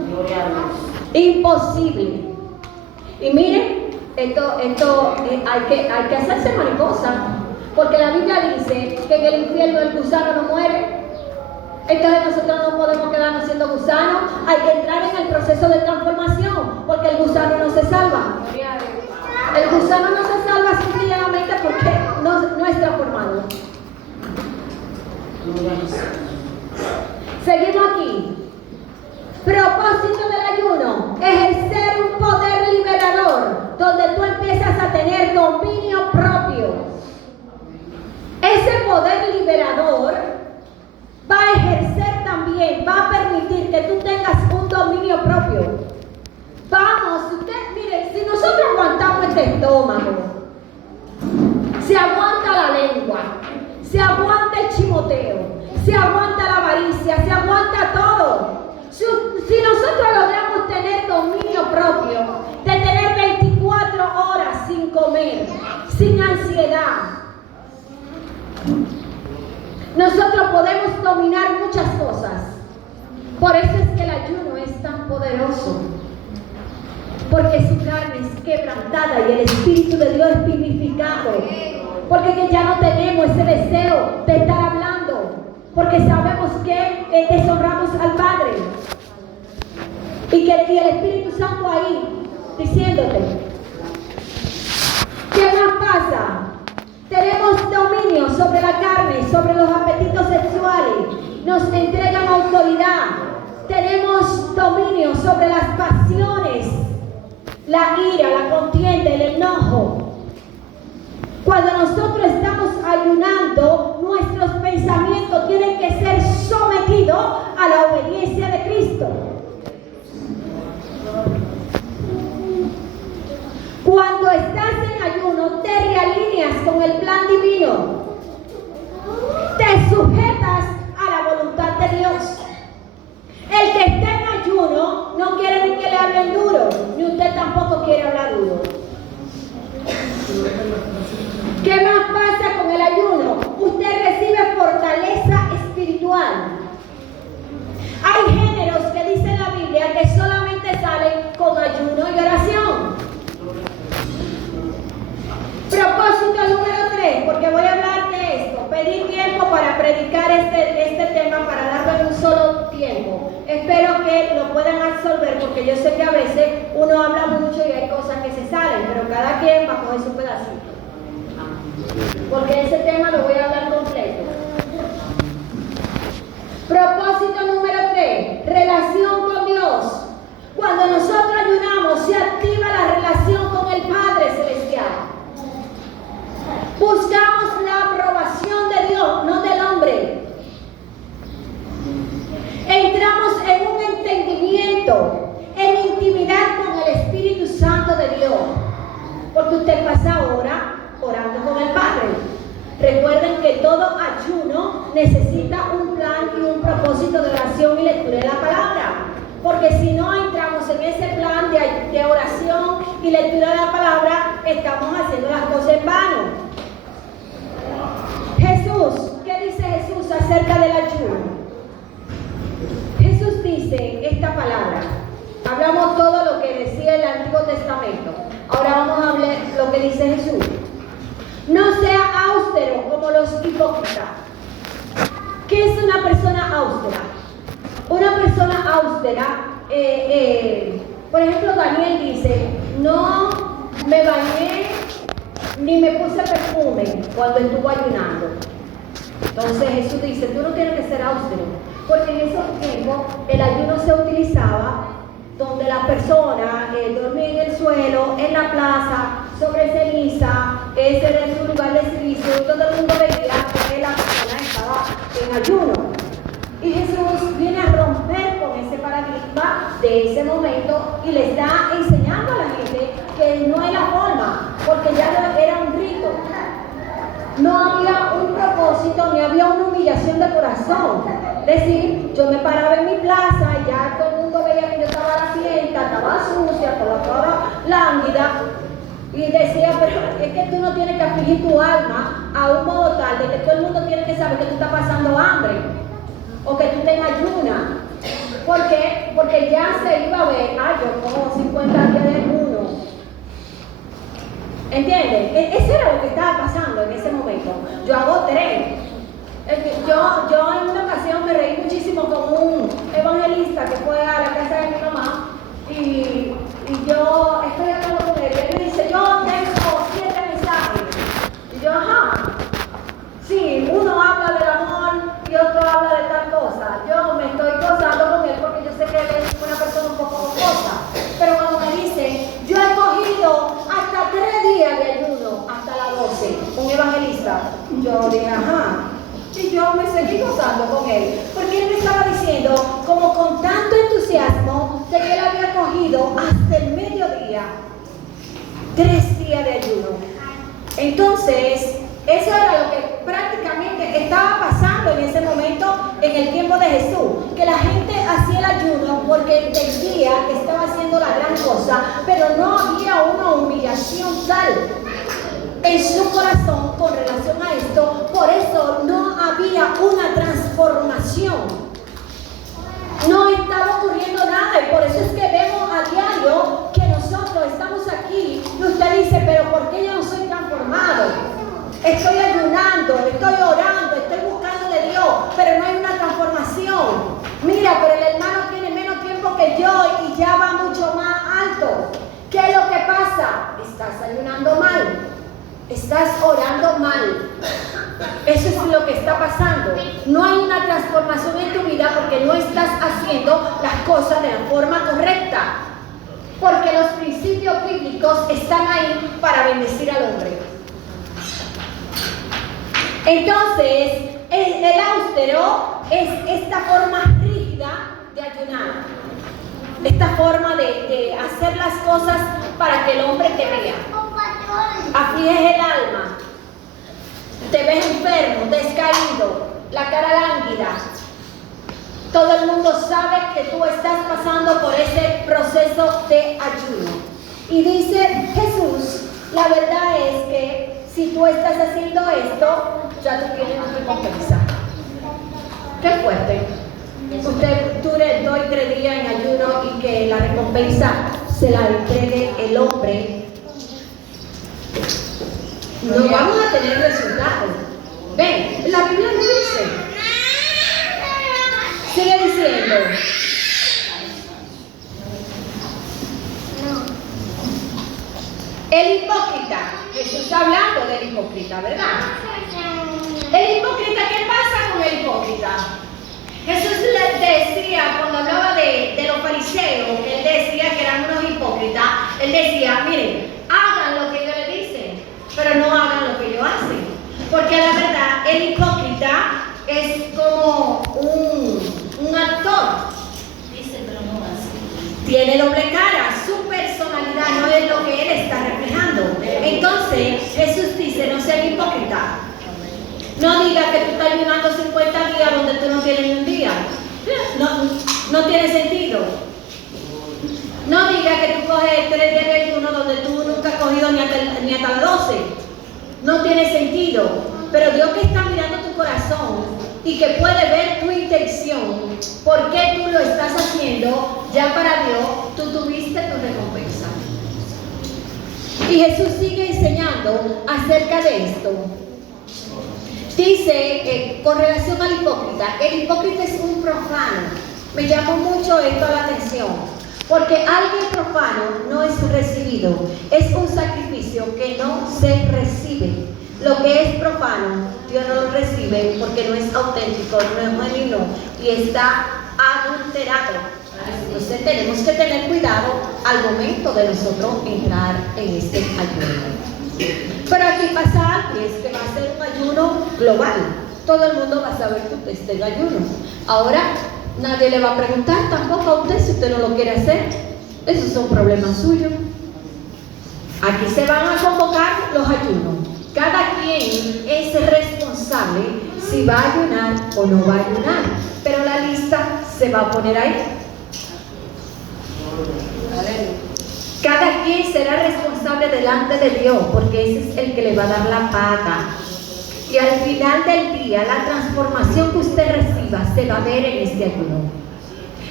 Gloria a Dios. Imposible. Y miren, esto hay que hacerse mariposa, porque la Biblia dice que en el infierno el gusano no muere. Entonces nosotros no podemos quedarnos siendo gusanos, hay que entrar en el proceso de transformación, porque el gusano no se salva. El gusano no se salva sencillamente porque no es transformado. Gloria a Dios. Seguimos aquí. Propósito del ayuno: ejercer un poder liberador, donde tú empiezas a tener dominio propio. Ese poder liberador va a ejercer también, va a permitir que tú tengas un dominio propio. Vamos, miren, si nosotros aguantamos este estómago, se aguanta la lengua, se aguanta el chimoteo, se aguanta la avaricia, se aguanta todo. Si nosotros logramos tener dominio propio, de tener 24 horas sin comer, sin ansiedad, nosotros podemos dominar muchas cosas. Por eso es que el ayuno es tan poderoso, porque su carne es quebrantada y el Espíritu de Dios es vivificado, porque que ya no tenemos ese deseo de estar hablando, porque sabemos que deshonramos al Padre, y el Espíritu Santo ahí diciéndote, ¿qué más pasa? Tenemos dominio sobre la carne, sobre los apetitos sexuales, nos entregan autoridad, tenemos dominio sobre las pasiones, la ira, la contienda, el enojo. Cuando nosotros estamos ayunando, nuestros pensamientos tienen que ser sometidos a la obediencia de Cristo. Cuando estás en ayuno, te realineas con el plan divino, te sujetas a la voluntad de Dios. El que está en ayuno no quiere ni que le hablen duro, ni usted tampoco quiere hablar duro. ¿Qué más pasa con el ayuno? Usted recibe fortaleza espiritual. Hay géneros que dice la Biblia que solamente salen con ayuno y oración. Propósito número 3, porque voy a hablar de esto. Pedí tiempo para predicar este tema, para darlo en un solo tiempo. Espero que lo puedan absorber, porque yo sé que a veces uno habla mucho y hay cosas que se salen, pero cada quien va a coger su pedacito. Porque ese tema lo voy a hablar completo. Propósito número 3, relación con Dios. Cuando nosotros ayunamos, se activa la relación con el Padre Celestial. Buscamos la aprobación de Dios, no del hombre. Entramos en un entendimiento, en intimidad con el Espíritu Santo de Dios. Porque usted pasa ahora orando con el Padre. Recuerden que todo ayuno necesita un plan y un propósito de oración y lectura de la palabra. Porque si no entramos en ese plan de oración y lectura de la palabra, estamos haciendo las cosas en vano. Jesús, ¿qué dice Jesús acerca del ayuno? Jesús dice esta palabra. Hablamos todo lo que decía el Antiguo Testamento. Ahora vamos a hablar lo que dice Jesús. No sea austero como los hipócritas. ¿Qué es una persona austera? Una persona austera, por ejemplo, Daniel dice, no me bañé ni me puse perfume cuando estuvo ayunando. Entonces Jesús dice, tú no tienes que ser austero, porque en esos tiempos el ayuno se utilizaba donde la persona dormía en el suelo, en la plaza, sobre ceniza, ese era su lugar de servicio, y todo el mundo veía que la persona estaba en ayuno. Y Jesús viene a romper con ese paradigma de ese momento y le está enseñando a la gente que no es la forma, porque ya no era un rito. No había un propósito ni había una humillación de corazón. Es decir, yo me paraba en mi plaza y ya todo el mundo veía que yo estaba a la fiesta, estaba sucia, estaba lánguida. Y decía, pero es que tú no tienes que afligir tu alma a un modo tal de que todo el mundo tiene que saber que tú estás pasando hambre o que tú te ayunas. ¿Por qué? Porque ya se iba a ver, yo como 50 días de ayuno. ¿Entienden? Eso era lo que estaba pasando en ese momento. Yo hago 3. Yo en una ocasión me reí muchísimo con un evangelista que fue a la casa de mi mamá y yo estoy hablando con él y él me dice, yo tengo 7 mensajes. Y yo, ajá. Sí, uno habla del amor y otro habla de tal cosa. Yo me estoy gozando con él porque yo sé que él es una persona un poco jocosa. Pero cuando me dice, yo he cogido hasta 3 días de ayuno, hasta las 12, un evangelista, yo dije, ajá. Y yo me seguí gozando con él, porque él me estaba diciendo, como con tanto entusiasmo, de que él había cogido hasta el mediodía 3 días de ayuno. Entonces, eso era lo que prácticamente estaba pasando en ese momento, en el tiempo de Jesús, que la gente hacía el ayuno porque entendía que estaba haciendo la gran cosa, pero no había una humillación tal en su corazón con relación a esto, por eso no había una transformación. No estaba ocurriendo nada y por eso es que vemos a diario que nosotros estamos aquí y usted dice, pero ¿por qué yo no soy transformado? Estoy ayunando, estoy orando, estoy buscando de Dios, pero no hay una transformación. Mira, pero el hermano tiene menos tiempo que yo y ya va mucho más alto. ¿Qué es lo que pasa? Estás ayunando mal. Estás orando mal. Eso es lo que está pasando. No hay una transformación en tu vida porque no estás haciendo las cosas de la forma correcta. Porque los principios bíblicos están ahí para bendecir al hombre. Entonces, el austero es esta forma rígida de ayunar. Esta forma de hacer las cosas para que el hombre te vea. Afliges el alma, te ves enfermo, descaído, la cara lánguida. Todo el mundo sabe que tú estás pasando por ese proceso de ayuno. Y dice Jesús, la verdad es que si tú estás haciendo esto, ya tú tienes tu recompensa. Qué fuerte. Tú le doy 3 días en ayuno y que la recompensa se la entregue el hombre. No vamos a tener resultados. Ven, la Biblia nos dice. Sigue diciendo. El hipócrita. Jesús está hablando del hipócrita, ¿verdad? El hipócrita, ¿qué pasa con el hipócrita? Jesús les decía, cuando hablaba de los fariseos, él decía que eran unos hipócritas, él decía, miren, hagan lo que ellos le dicen, pero no hagan lo que ellos hacen. Porque la verdad, el hipócrita es como un actor. Dice, pero no hace. Tiene doble cara, su personalidad no es lo que él está reflejando. Entonces, Jesús dice, no sean hipócritas. No diga que tú estás ayunando 50 días donde tú no tienes ni un día. No tiene sentido. No diga que tú coges 3 días de ayuno donde tú nunca has cogido ni hasta las 12. No tiene sentido. Pero Dios que está mirando tu corazón y que puede ver tu intención, por qué tú lo estás haciendo, ya para Dios, tú tuviste tu recompensa. Y Jesús sigue enseñando acerca de esto. Dice, con relación al hipócrita, el hipócrita es un profano. Me llamó mucho esto la atención, porque alguien profano no es recibido, es un sacrificio que no se recibe. Lo que es profano, Dios no lo recibe porque no es auténtico, no es genuino y está adulterado. Entonces tenemos que tener cuidado al momento de nosotros entrar en este ayuno. Pero aquí pasa algo, es que va a ser un ayuno global. Todo el mundo va a saber que usted está en ayuno. Ahora, nadie le va a preguntar tampoco a usted si usted no lo quiere hacer. Esos son problemas suyos. Aquí se van a convocar los ayunos. Cada quien es responsable si va a ayunar o no va a ayunar. Pero la lista se va a poner ahí. Cada quien será responsable delante de Dios, porque ese es el que le va a dar la paga. Y al final del día, la transformación que usted reciba se va a ver en este ayuno.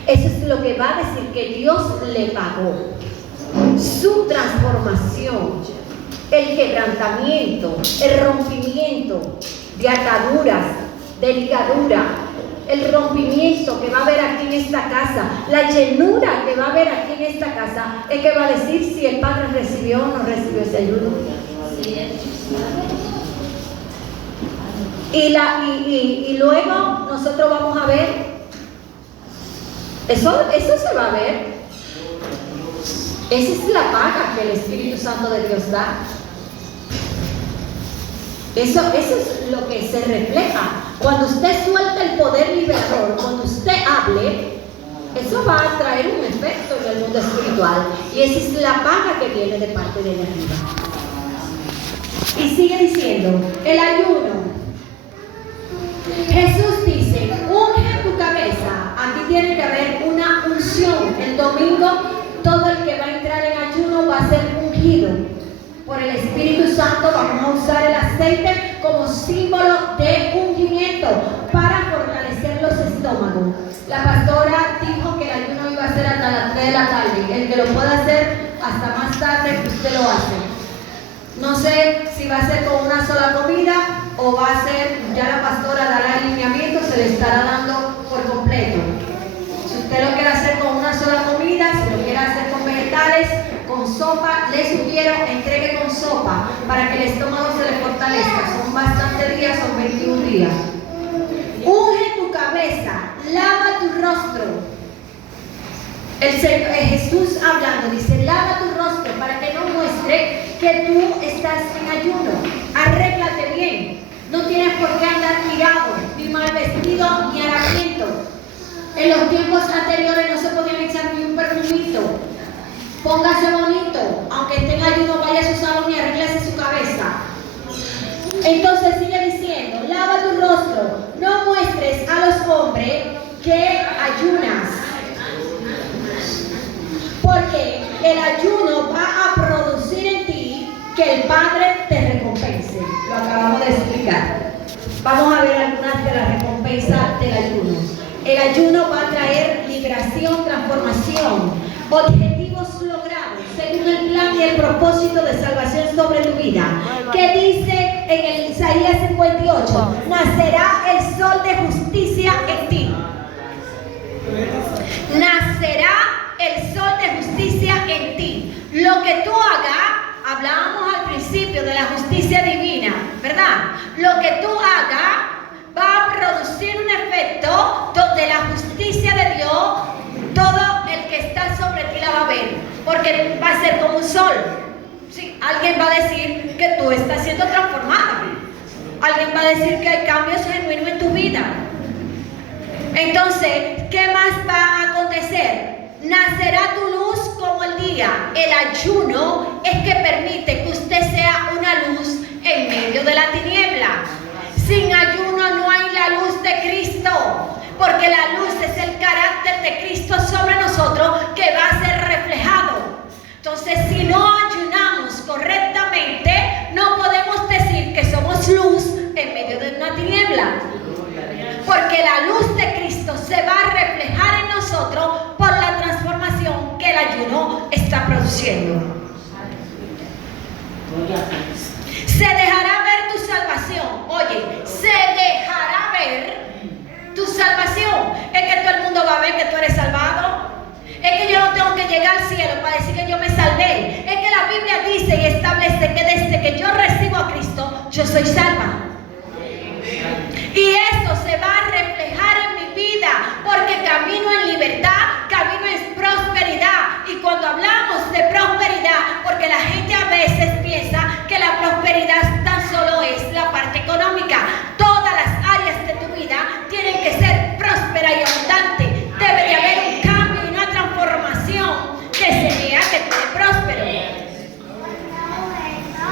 Eso es lo que va a decir que Dios le pagó. Su transformación, el quebrantamiento, el rompimiento de ataduras, de ligadura, el rompimiento que va a haber aquí en esta casa, la llenura que va a haber aquí en esta casa, es que va a decir si el Padre recibió o no recibió ese ayuno. Y luego nosotros vamos a ver, eso se va a ver. Esa es la paga que el Espíritu Santo de Dios da. Eso es lo que se refleja. Cuando usted suelta el poder liberador, cuando usted hable, eso va a traer un efecto en el mundo espiritual. Y esa es la paga que viene de parte de arriba. Y sigue diciendo, el ayuno. Jesús dice, unge tu cabeza. Aquí tiene que haber una unción. El domingo todo el que va a entrar en ayuno va a ser ungido por el Espíritu Santo. Vamos a usar el aceite como símbolo de ungimiento para fortalecer los estómagos. La pastora dijo que el ayuno iba a ser hasta las 3 de la tarde. El que lo pueda hacer hasta más tarde, usted lo hace. No sé si va a ser con una sola comida o va a ser, ya la pastora dará el lineamiento, se le estará dando por completo. Si usted lo quiere hacer con una sola comida, si lo quiere hacer con vegetales, con sopa, le sugiero entregue con sopa para que el estómago se le fortalezca. Son bastantes días, son 21 días. Unge tu cabeza, lava tu rostro. Jesús hablando dice, lava tu rostro para que no muestre que tú estás en ayuno. Arréglate bien. No tienes por qué andar tirado, ni mal vestido, ni harapiento. En los tiempos anteriores no se podían echar ni un perfumito. Póngase bonito, aunque esté en ayuno, vaya a su salón y arréglese su cabeza. Entonces sigue diciendo, lava tu rostro, no muestres a los hombres que ayunas. Porque el ayuno va a producir en ti que el Padre te recompense. Lo acabamos de explicar. Vamos a ver algunas de las recompensas del ayuno. El ayuno va a traer liberación, transformación, objetivos logrados según el plan y el propósito de salvación sobre tu vida. ¿Qué dice en el Isaías 58? Nacerá el sol de justicia en ti. Nacerá el sol de justicia en ti. Lo que tú hagas, hablábamos al principio de la justicia divina, ¿verdad? Lo que tú hagas va a producir un efecto donde la justicia de Dios, todo el que está sobre ti la va a ver, porque va a ser como un sol. Sí, alguien va a decir que tú estás siendo transformada. Alguien va a decir que hay cambios genuinos en tu vida. Entonces, ¿qué más va a acontecer? Nacerá tu luz como el día. El ayuno es que permite que usted sea una luz en medio de la tiniebla. Sin ayuno no hay la luz de Cristo, porque la luz es el carácter de Cristo sobre nosotros que va a ser reflejado. Entonces, si no ayunamos correctamente, no podemos decir que somos luz en medio de una tiniebla. Porque la luz de Cristo se va a reflejar en nosotros por la transformación que el ayuno está produciendo. Se dejará ver tu salvación. Oye, se dejará ver tu salvación. Es que todo el mundo va a ver que tú eres salvado. Es que yo no tengo que llegar al cielo para decir que yo me salvé. Es que la Biblia dice y establece que desde que yo recibo a Cristo, yo soy salva. Y eso se va a reflejar en mi vida, porque camino en libertad, camino en prosperidad. Y cuando hablamos de prosperidad, porque la gente a veces piensa que la prosperidad tan solo es la parte económica. Todas las áreas de tu vida tienen que ser prósperas y abundantes. Debe de haber un cambio y una transformación que se vea que tú eres próspero.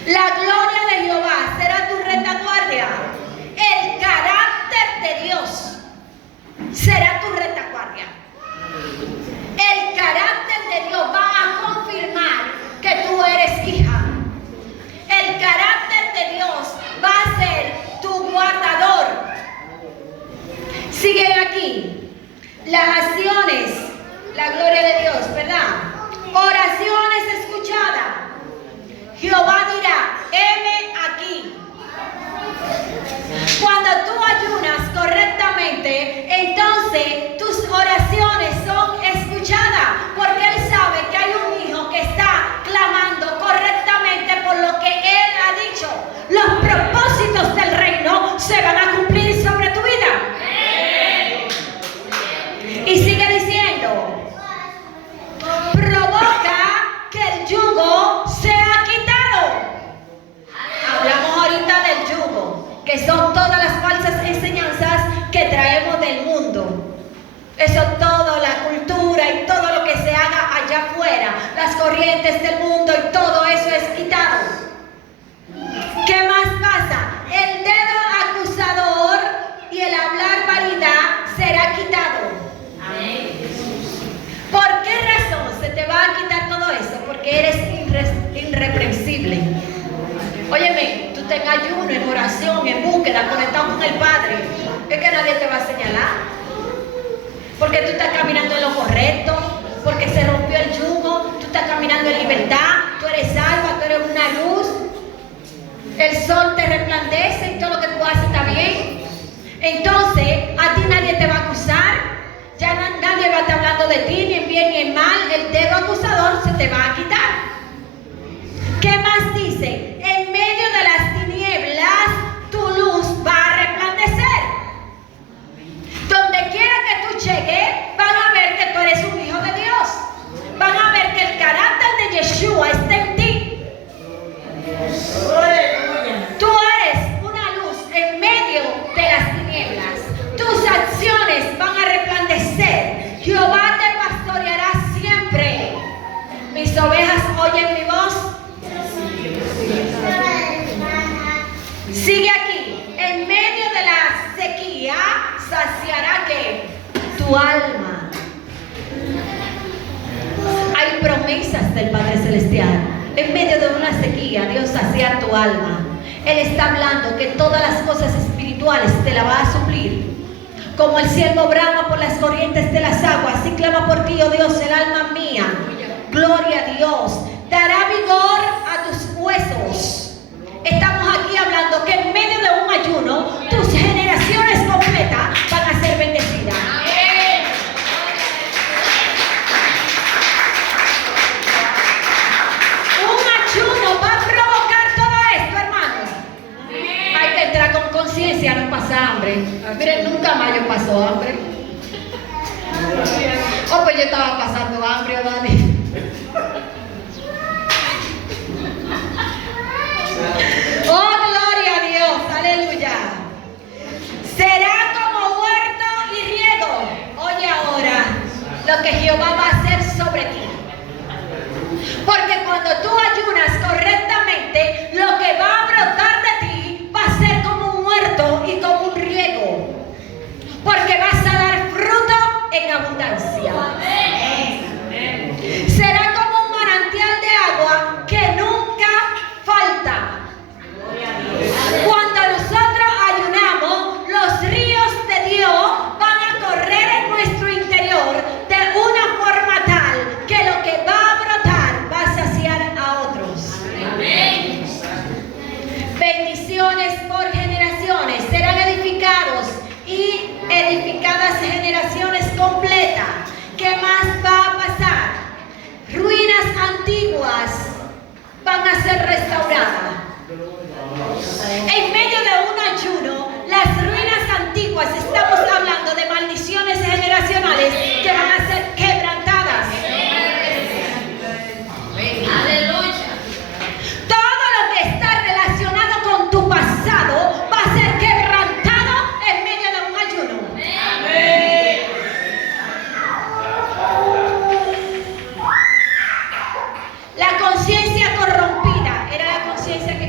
La gloria de Jehová será tu retaguardia. El carácter de Dios será tu retaguardia. El carácter de Dios va a confirmar que tú eres hija. El carácter de Dios va a ser tu guardador. Siguen aquí las acciones, la gloria de Dios, ¿verdad? Oraciones escuchadas. Jehová dirá, heme aquí. Cuando tú ayunas correctamente, entonces tus oraciones son escuchadas, porque Él sabe que hay un hijo que está clamando correctamente por lo que Él ha dicho. Los propósitos del reino se van a cumplir sobre tu vida. Y sigue diciendo, provoca que el yugo sea quitado. Hablamos ahorita del yugo, que son todas las falsas enseñanzas que traemos del mundo. Eso todo, la cultura y todo lo que se haga allá afuera, las corrientes del mundo y todo eso es quitado. ¿Qué más pasa? El dedo acusador y el hablar vanidad será quitado. ¿Por qué razón se te va a quitar todo eso? Porque eres irreprensible. Óyeme, tú ten ayuno, en oración, en búsqueda, conectado con el Padre. Es que nadie te va a señalar. Porque tú estás caminando en lo correcto, porque se rompió el yugo, tú estás caminando en libertad, tú eres salva, tú eres una luz. El sol te resplandece y todo lo que tú haces está bien. Entonces, a ti nadie te va a acusar. Ya nadie va a estar hablando de ti, ni en bien ni en mal. El dedo acusador se te va a quitar. ¿Qué más dice? En medio de las tinieblas, tu luz va a resplandecer. Donde quiera que tú llegues, van a ver que tú eres un hijo de Dios. Van a ver que el carácter de Yeshua está en ti. Tú eres una luz en medio de las tinieblas. Tus acciones van a resplandecer. Jehová te pastoreará siempre. Mis ovejas oyen mi voz. Sigue aquí. En medio de la sequía saciará ¿qué? Tu alma. Hay promesas del Padre Celestial. En medio de una sequía, Dios sacia tu alma. Él está hablando que todas las cosas espirituales te la va a suplir. Como el siervo brama por las corrientes de las aguas, así clama por ti, oh Dios, el alma mía. Gloria a Dios. Dará vigor a tus huesos. Estamos aquí hablando que en medio de un ayuno, tus generaciones completas van a ser bendecidas. Un ayuno va a provocar todo esto, hermanos. Hay que entrar con conciencia, no pasa hambre. Miren, nunca más yo paso hambre. Oh, pues yo estaba pasando hambre, Dani. Oh, gloria a Dios, aleluya. Será como huerto y riego. Oye ahora lo que Jehová va a hacer sobre ti. Porque cuando tú ayunas correctamente, lo que va a brotar de ti va a ser como un huerto y como un riego. Porque vas a dar fruto en abundancia. Será como un manantial de agua que nunca falta. Cuando nosotros ayunamos, los ríos de Dios van a correr en nuestro interior de una forma tal que lo que va a brotar va a saciar a otros. Amén. Bendiciones por generaciones. Serán edificados y edificadas generaciones completas. ¿Qué más va a pasar? Ruinas antiguas van a ser restauradas. En medio de un ayuno, las ruinas antiguas, estamos hablando de maldiciones generacionales que van a ser quebrantadas. Aleluya. Todo lo que está relacionado con tu pasado va a ser quebrantado en medio de un ayuno. La conciencia corrompida era la conciencia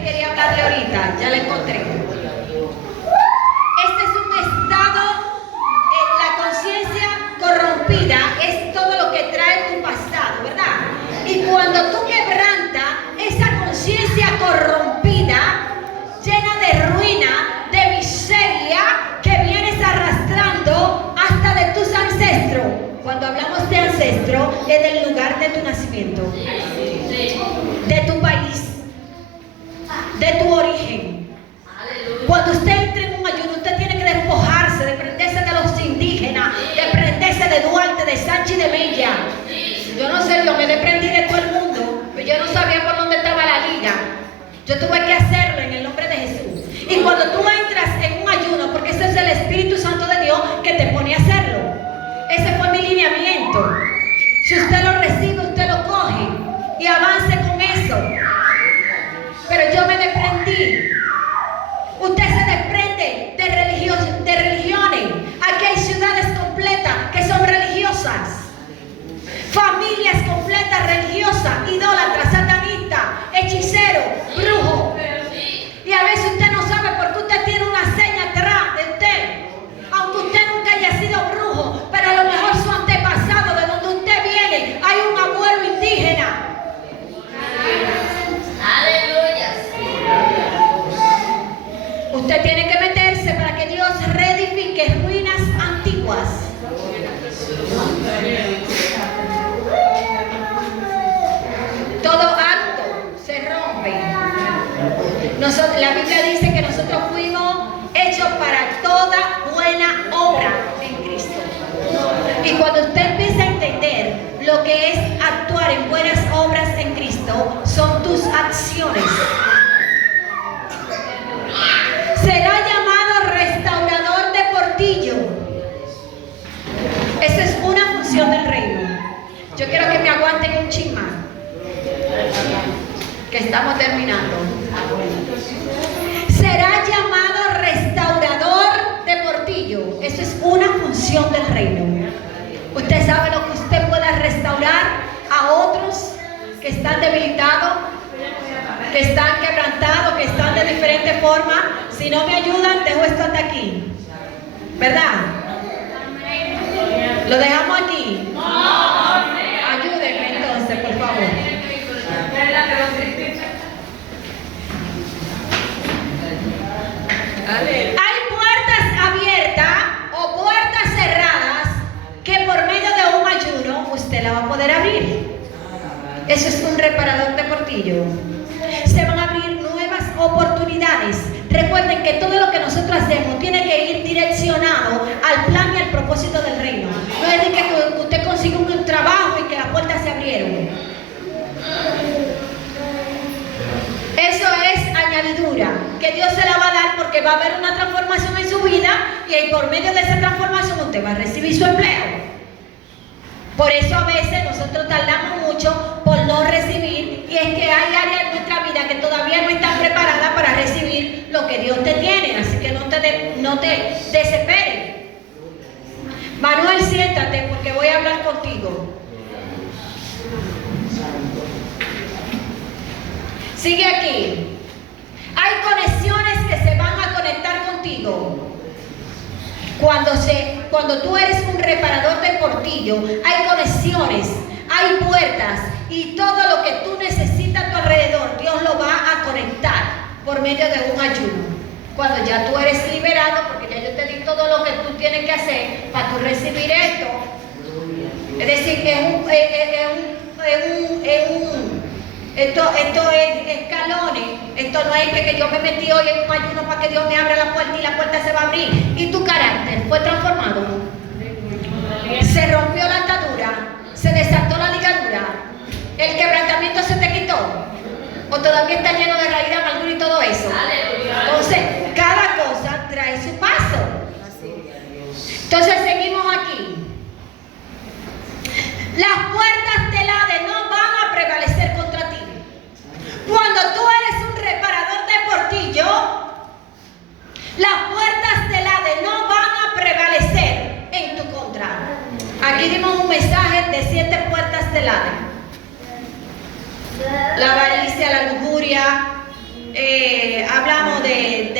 está, ya la encontré. Este es un estado, la conciencia corrompida es todo lo que trae tu pasado, ¿verdad? Y cuando tú quebrantas esa conciencia corrompida, llena de ruina, de miseria, que vienes arrastrando hasta de tus ancestros. Cuando hablamos de ancestro, es del lugar de tu nacimiento, de tu país, de tu origen. Cuando usted entra en un ayuno, usted tiene que despojarse, desprenderse de los indígenas, desprenderse de Duarte, de Sánchez y de Mella. Yo no sé, yo me desprendí de todo el mundo, pero yo no sabía por dónde estaba la liga. Yo tuve que hacerlo en el nombre de Jesús. Y cuando tú entras en un ayuno, porque ese es el Espíritu Santo de Dios que te pone a hacerlo. Ese fue mi lineamiento. Si usted lo recibe, usted lo coge y avance con eso. Pero yo me desprendí. Usted se desprende de religiones. Aquí hay ciudades completas que son religiosas. Familias completas religiosas, idólatras, satanistas, hechiceros, brujos. Y a veces usted no sabe por qué usted tiene una seña atrás de usted. Aunque usted nunca haya sido brujo, pero a lo mejor su antepasado, de donde usted viene, hay un abuelo indígena. Aleluya. Usted tiene que meterse para que Dios reedifique ruinas antiguas. Todo acto se rompe. La Biblia dice que nosotros fuimos hechos para toda buena obra en Cristo. Y cuando usted empieza a entender lo que es actuar en buenas obras en Cristo, son tus acciones. Será llamado restaurador de portillo. Esa es una función del reino. Yo quiero que me aguanten un chin más, que estamos terminando. Será llamado restaurador de portillo. Eso es una función del reino. Usted sabe lo que usted pueda restaurar a otros que están debilitados, que están quebrantados, que están de diferentes formas. Si no me ayudan, dejo esto hasta aquí, ¿verdad? ¿Lo dejamos aquí? Ayúdenme entonces, por favor. Hay puertas abiertas o puertas cerradas que por medio de un ayuno usted la va a poder abrir. Eso es un reparador de portillo. Se van a abrir nuevas oportunidades. Recuerden que todo lo que nosotros hacemos tiene que ir direccionado al plan y al propósito del reino. No es de que usted consiga un trabajo y que las puertas se abrieron. Eso es añadidura, que Dios se la va a dar porque va a haber una transformación en su vida y por medio de esa transformación usted va a recibir su empleo. Por eso a veces nosotros tardamos mucho por no recibir, y es que hay áreas en nuestra vida que todavía no están preparadas para recibir lo que Dios te tiene, así que no te desesperes. Manuel, siéntate porque voy a hablar contigo. Sigue aquí. Hay conexiones que se van a conectar contigo. Cuando tú eres un reparador de portillo, hay conexiones, hay puertas y todo lo que tú necesitas a tu alrededor, Dios lo va a conectar por medio de un ayuno. Cuando ya tú eres liberado, porque ya yo te di todo lo que tú tienes que hacer para tú recibir esto. Es decir, esto es escalones. Esto no es que yo me metí hoy en un ayuno para que Dios me abra la puerta y la puerta se va a abrir. Y tu carácter fue transformado. Se rompió la atadura, se desató la ligadura, el quebrantamiento se te quitó, o todavía está lleno de raíz de amargura y todo eso. Entonces, cada cosa trae su paso. Entonces, seguimos aquí. Las puertas del Hades no van a prevalecer contra ti. Cuando tú eres un reparador de portillo, las puertas del Hades no van a prevalecer en tu contra. Aquí dimos un mensaje de 7 puertas del Hades. La avaricia, la lujuria, hablamos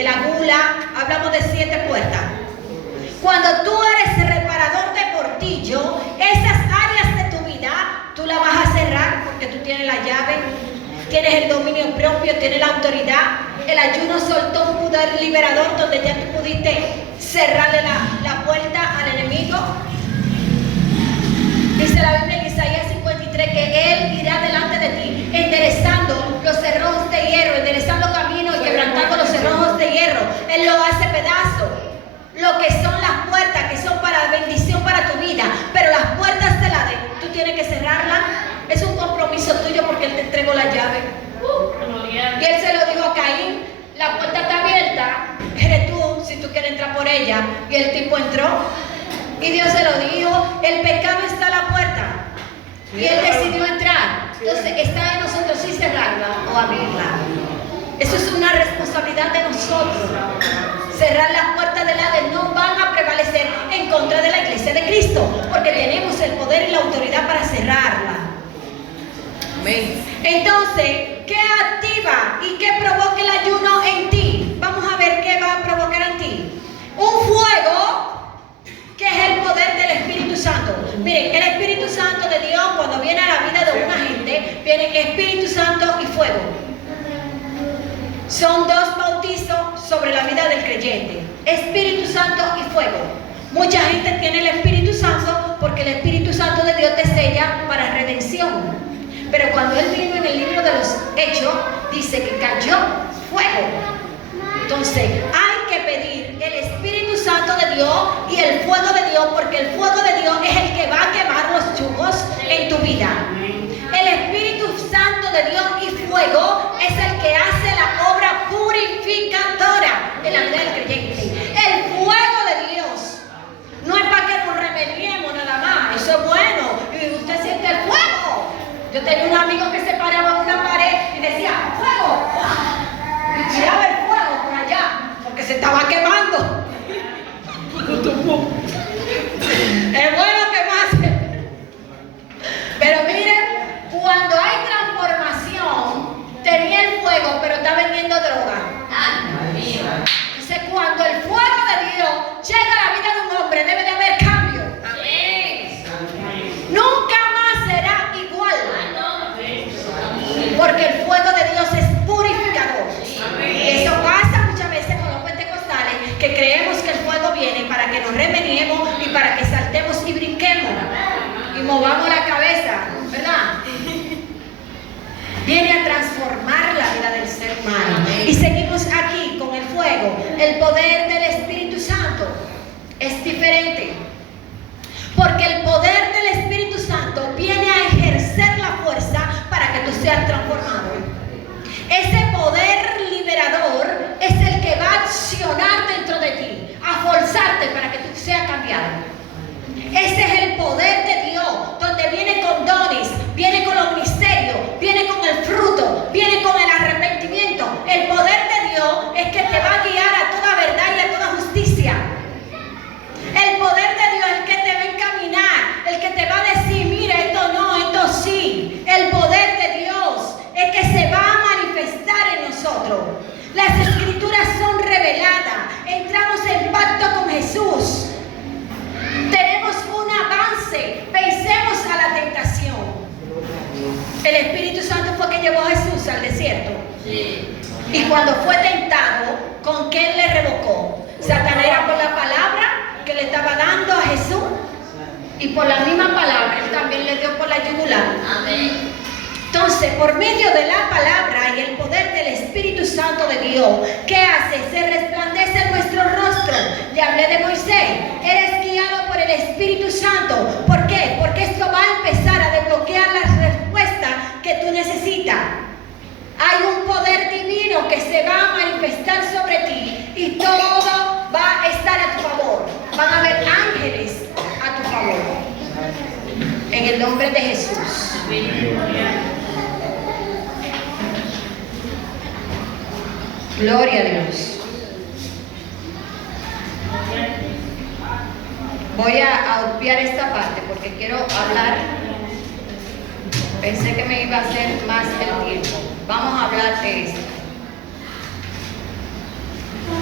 de la gula, hablamos de 7 puertas. Cuando tú eres el reparador de portillo, esas áreas de tu vida, tú las vas a cerrar porque tú tienes la llave, tienes el dominio propio, tienes la autoridad. El ayuno soltó un poder liberador donde ya tú pudiste cerrarle la puerta al enemigo. Dice la Biblia en Isaías 53 que Él irá delante de ti, enderezando los cerrojos de hierro, enderezando caminos y quebrantando los cerrojos de hierro. Él lo hace pedazo. Lo que son las puertas, que son para bendición para tu vida, pero las puertas del Hades, tú tienes que cerrarlas. Es un compromiso tuyo porque Él te entregó la llave. Y Él se lo dijo a Caín: la puerta está abierta, eres tú si tú quieres entrar por ella. Y el tipo entró y Dios se lo dijo: el pecado está a la puerta. Y Él decidió entrar. Entonces está en nosotros si cerrarla o abrirla. Eso es una responsabilidad de nosotros. Cerrar las puertas del Hades no van a prevalecer en contra de la iglesia de Cristo, porque tenemos el poder y la autoridad para cerrarla. Amén. Entonces, ¿qué activa y qué provoca el ayuno en ti? Vamos a ver qué va a provocar en ti. Un fuego, que es el poder del Espíritu Santo. Miren, el Espíritu Santo de Dios, cuando viene a la vida de una gente, viene Espíritu Santo y fuego. Son 2 bautizos sobre la vida del creyente: Espíritu Santo y fuego. Mucha gente tiene el Espíritu Santo porque el Espíritu Santo de Dios te sella para redención. Pero cuando Él vino en el libro de los Hechos, dice que cayó fuego. Entonces hay que pedir el Espíritu Santo de Dios y el fuego de Dios, porque el fuego de Dios es el que va a quemar los yugos en tu vida. El Espíritu Santo de Dios y fuego es el que hace la obra purificadora en la vida del creyente. El fuego de Dios no es para que nos remediemos nada más. Eso es bueno. Y usted siente el fuego. Yo tenía un amigo que se paraba en una pared y decía: ¡fuego! Y tiraba el fuego por allá porque se estaba quemando. Es bueno quemarse. Pero miren, cuando hay transformación, tenía el fuego, pero está vendiendo droga. Entonces, cuando el fuego de Dios llega a la vida de un hombre, debe de haber cambio. Nunca más será igual. Porque el fuego de Dios es purificador. Eso pasa muchas veces con los pentecostales, que creemos que el fuego viene para que nos remediemos y para que saltemos y brinquemos y movamos la cabeza, ¿verdad? Viene a transformar la vida del ser humano. Y seguimos aquí con el fuego. El poder del Espíritu Santo es diferente, porque el poder del Espíritu Santo viene a ejercer la fuerza para que tú seas transformado. Ese poder liberador es el que va a accionar dentro de ti, a forzarte para que tú seas cambiado. Ese es el poder de Dios, donde viene con dones, viene con los ministerios, viene con el fruto, viene con el arrepentimiento. El poder de Dios es que te va a guiar a toda verdad y a toda justicia. El poder de Dios es el que te va a encaminar, el que te va a decir: mira, esto no, esto sí. El poder de Dios es que se va a manifestar en nosotros. Las escrituras son reveladas, entramos en pacto con Jesús. Tenemos un avance, vencemos a la tentación. El Espíritu Santo fue que llevó a Jesús al desierto. Y cuando fue tentado, ¿con qué Él le revocó? Satanás era por la palabra que le estaba dando a Jesús, y por la misma palabra Él también le dio por la yugular. Amén. Entonces, por medio de la palabra y el poder del Espíritu Santo de Dios, ¿qué hace? Se resplandece nuestro rostro. Le hablé de Moisés. Eres guiado por el Espíritu Santo. ¿Por qué? Porque esto va a empezar a desbloquear las respuestas que tú necesitas. Hay un poder divino que se va a manifestar sobre ti y todo va a estar a tu favor. Van a haber ángeles a tu favor. En el nombre de Jesús. Gloria a Dios. Voy a obviar esta parte porque quiero hablar. Pensé que me iba a hacer más el tiempo. Vamos a hablar de esto.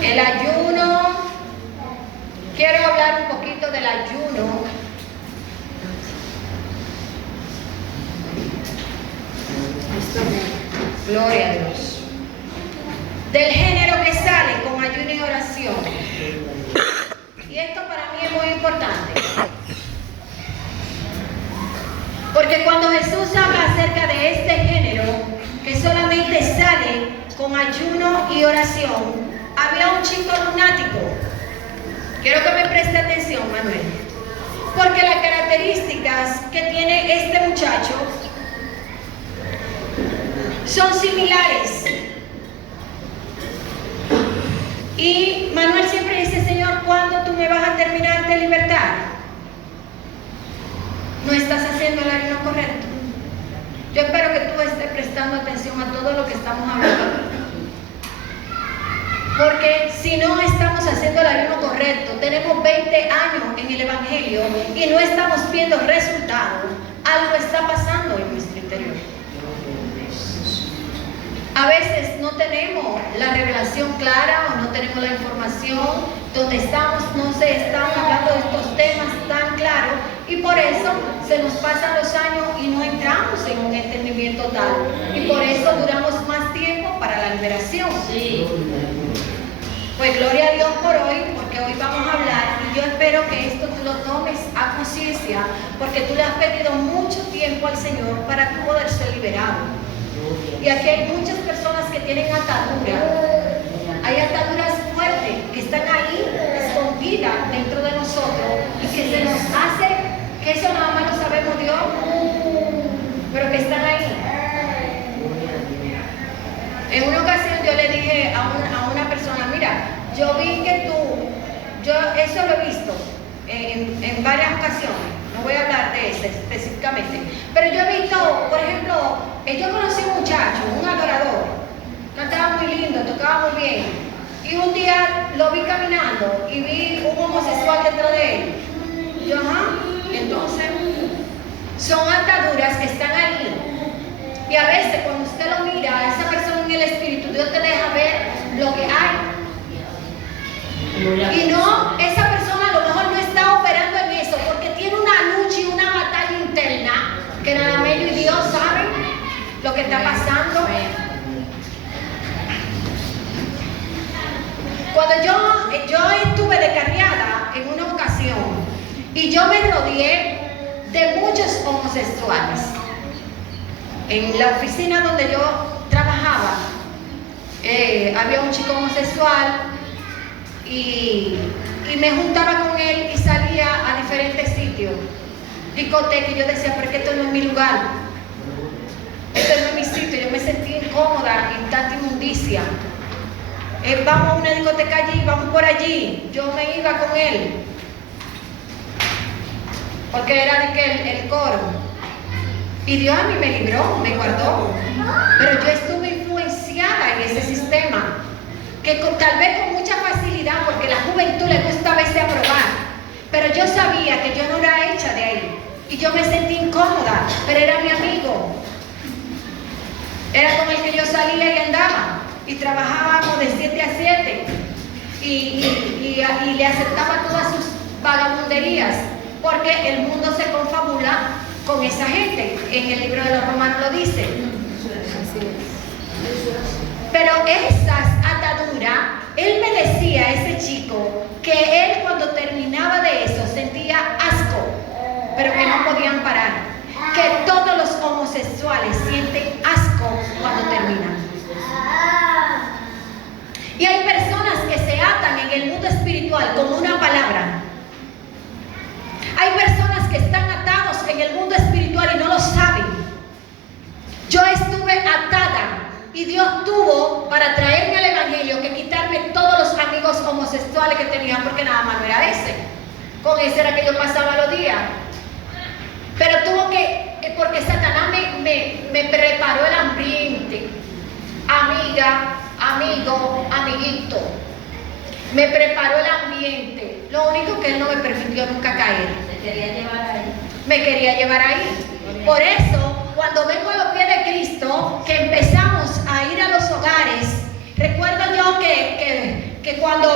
El ayuno, quiero hablar un poquito del ayuno. Gloria a Dios. Del género que sale con ayuno y oración. Y esto para mí es muy importante. Porque cuando Jesús habla acerca de este género, que solamente sale con ayuno y oración, había un chico lunático. Quiero que me preste atención, Manuel. Porque las características que tiene este muchacho son similares. Y Manuel siempre dice, Señor, ¿cuándo tú me vas a terminar de libertar? No estás haciendo el ayuno correcto. Yo espero que tú estés prestando atención a todo lo que estamos hablando. Porque si no estamos haciendo el ayuno correcto, tenemos 20 años en el Evangelio y no estamos viendo resultados, algo está pasando en nuestro interior. A veces no tenemos la revelación clara o no tenemos la información donde estamos, no se están hablando de estos temas tan claros y por eso se nos pasan los años y no entramos en un entendimiento tal y por eso duramos más tiempo para la liberación. Sí. Pues gloria a Dios por hoy, porque hoy vamos a hablar y yo espero que esto tú lo tomes a conciencia porque tú le has pedido mucho tiempo al Señor para tú poder ser liberado. Y aquí hay muchas personas que tienen ataduras. Hay ataduras fuertes que están ahí, escondidas dentro de nosotros y que se nos hace, que eso nada más lo sabemos Dios, pero que están ahí. En una ocasión yo le dije a una persona, mira, yo vi que yo eso lo he visto en varias ocasiones. No voy a hablar de ese específicamente, pero yo he visto, por ejemplo, yo conocí un muchacho, un adorador, cantaba muy lindo, tocaba muy bien, y un día lo vi caminando y vi un homosexual dentro de él. Yo, entonces, son ataduras que están ahí, y a veces cuando usted lo mira, a esa persona en el espíritu, Dios te deja ver lo que hay, y no, esa persona a lo mejor no está operando en eso, porque tiene una lucha y una batalla interna, que nada más ellos y Dios saben lo que está pasando. Cuando yo estuve descarriada en una ocasión y yo me rodeé de muchos homosexuales. En la oficina donde yo trabajaba había un chico homosexual y me juntaba con él y salía a diferentes sitios, discotecas, y yo decía, pero es que esto no es mi lugar. Este no es mi sitio, yo me sentí incómoda en tanta inmundicia. Vamos a una discoteca allí, vamos por allí. Yo me iba con él, porque era de que el coro. Y Dios a mí me libró, me guardó. Pero yo estuve influenciada en ese sistema, que tal vez con mucha facilidad, porque a la juventud le gusta a veces aprobar. Pero yo sabía que yo no era hecha de ahí. Y yo me sentí incómoda, pero era mi amigo. Era con el que yo salía y andaba, y trabajábamos de 7 a 7, y le aceptaba todas sus vagabunderías, porque el mundo se confabula con esa gente. En el libro de los Romanos lo dice. Pero esas ataduras, él me decía, ese chico, que él cuando terminaba de eso sentía asco, pero que no podían parar. Que todos los homosexuales sienten asco cuando terminan. Y hay personas que se atan en el mundo espiritual con una palabra. Hay personas que están atados en el mundo espiritual y no lo saben. Yo estuve atada y Dios tuvo para traerme al Evangelio que quitarme todos los amigos homosexuales que tenía, porque nada más no era ese. Con ese era que yo pasaba los días. Pero tuvo que, porque Satanás me preparó el ambiente. Amiga, amigo, amiguito. Me preparó el ambiente. Lo único que él no me permitió nunca caer. Me quería llevar ahí. Por eso, cuando vengo a los pies de Cristo, que empezamos a ir a los hogares, recuerdo yo que cuando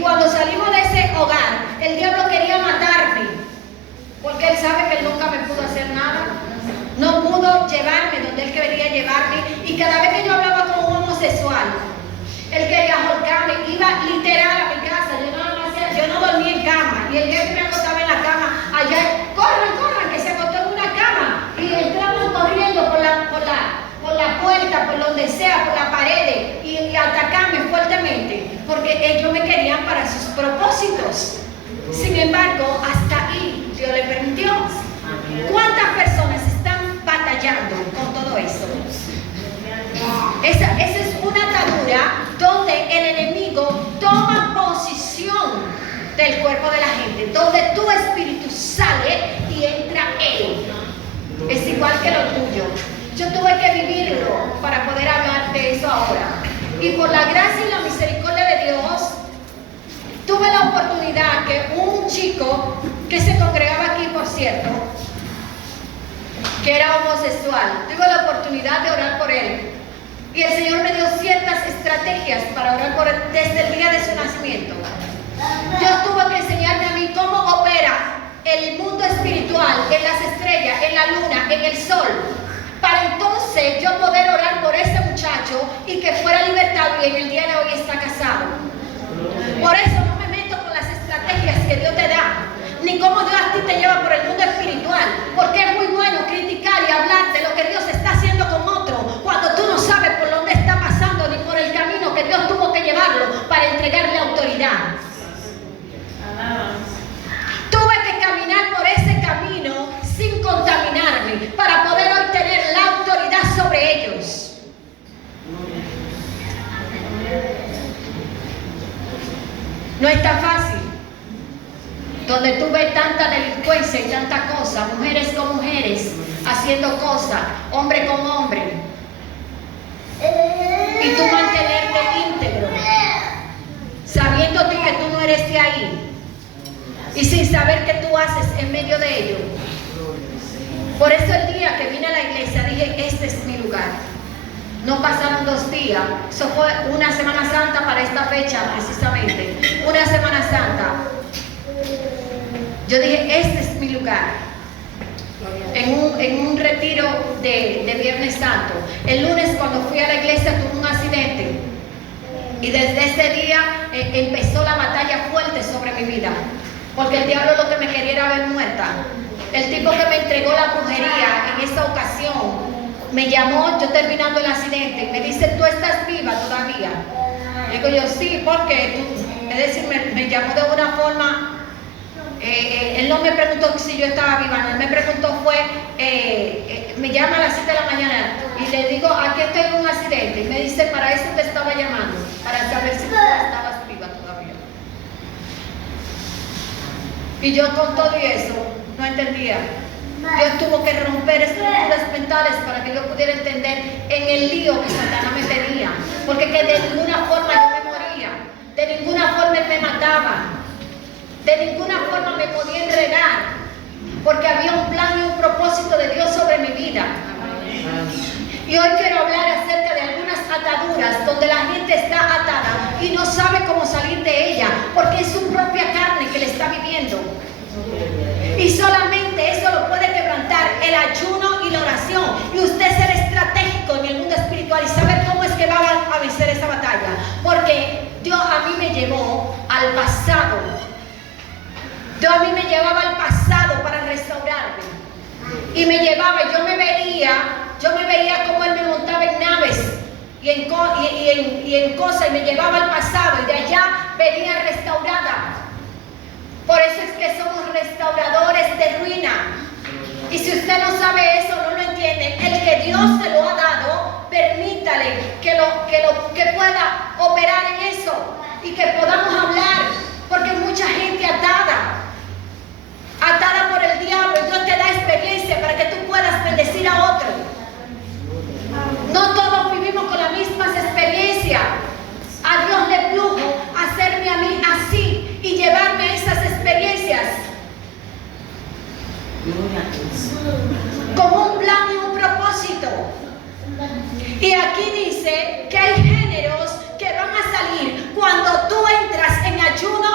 cuando salimos de ese hogar, el diablo quería matarme, porque él sabe que él nunca me pudo hacer nada. No pudo llevarme donde él quería llevarme, y cada vez que yo hablaba con un homosexual, él quería ahorcarme. Iba literal a mi casa, yo no dormía en cama, y el día que me acostaba en la cama, allá, corran, que se acostó en una cama, y entraban corriendo por la puerta, por donde sea, por la pared, y atacarme fuertemente, porque ellos me querían para sus propósitos. Sin embargo, hasta ahí Dios le permitió. ¿Cuántas personas están batallando con todo eso? Esa es una atadura donde el enemigo toma posición del cuerpo de la gente, donde tu espíritu sale y entra él. Es igual que lo tuyo. Yo tuve que vivirlo para poder hablar de eso ahora. Y por la gracia y la misericordia de Dios, tuve la oportunidad que un chico que se congregaba aquí, por cierto, que era homosexual, tuve la oportunidad de orar por él. Y el Señor me dio ciertas estrategias para orar por él desde el día de su nacimiento. Dios tuvo que enseñarme a mí cómo opera el mundo espiritual, en las estrellas, en la luna, en el sol, para entonces yo poder orar por ese muchacho y que fuera libertado, y en el día de hoy está casado. Por eso no me meto con las estrategias que Dios te da, ni cómo Dios a ti te lleva por el mundo espiritual, porque es muy bueno criticar y hablar de lo que Dios está haciendo con otro, cuando tú no sabes por dónde está pasando, ni por el camino que Dios tuvo que llevarlo para entregarle autoridad. Tuve que caminar por ese camino sin contaminarme, para poder hoy tener la autoridad sobre ellos. No está fácil, donde tú ves tanta delincuencia y tanta cosa, mujeres con mujeres haciendo cosas, hombre con hombre, y tú mantenerte íntegro, sabiendo tú que tú no eres de ahí, y sin saber qué tú haces en medio de ello. Por eso el día que vine a la iglesia dije, este es mi lugar. No pasaron 2 días, eso fue una Semana Santa para esta fecha precisamente, una Semana Santa. Yo dije, este es mi lugar. En un retiro de Viernes Santo. El lunes cuando fui a la iglesia tuve un accidente. Y desde ese día empezó la batalla fuerte sobre mi vida. Porque el diablo lo que me quería era ver muerta. El tipo que me entregó la brujería en esa ocasión me llamó, yo terminando el accidente, y me dice, ¿tú estás viva todavía? Digo yo, sí, porque es decir, me llamó de una forma, él no me preguntó si yo estaba viva, no, él me preguntó me llama a las 7 de la mañana y le digo, aquí estoy en un accidente, y me dice, para eso te estaba llamando, para saber si tú estabas viva todavía. Y yo con todo eso no entendía. Dios tuvo que romper estructuras mentales para que yo pudiera entender en el lío que Satanás me tenía, porque que de ninguna forma yo me moría, de ninguna forma él me mataba, de ninguna forma me podía enredar, porque había un plan y un propósito de Dios sobre mi vida. Y hoy quiero hablar acerca de algunas ataduras donde la gente está atada y no sabe cómo salir de ella, porque es su propia carne que le está viviendo. Y solamente eso lo puede quebrantar el ayuno y la oración, y usted ser estratégico en el mundo espiritual y saber cómo es que va a vencer esa batalla, porque Dios a mí me llevó al pasado. Dios a mí me llevaba al pasado para restaurarme, y me llevaba, yo me veía como él me montaba en naves y en cosas, y me llevaba al pasado, y de allá venía restaurada. Por eso es que somos restauradores de ruina. Y si usted no sabe eso, no lo entiende, el que Dios se lo ha dado, permítale que pueda operar en eso y que podamos hablar, porque mucha gente atada por el diablo, y Dios te da experiencia para que tú puedas bendecir a otro. No todos vivimos con las mismas experiencias. A Dios le plugo hacerme a mí así y llevarme a esas experiencias con un plan y un propósito. Y aquí dice que hay géneros que van a salir cuando tú entras en ayuno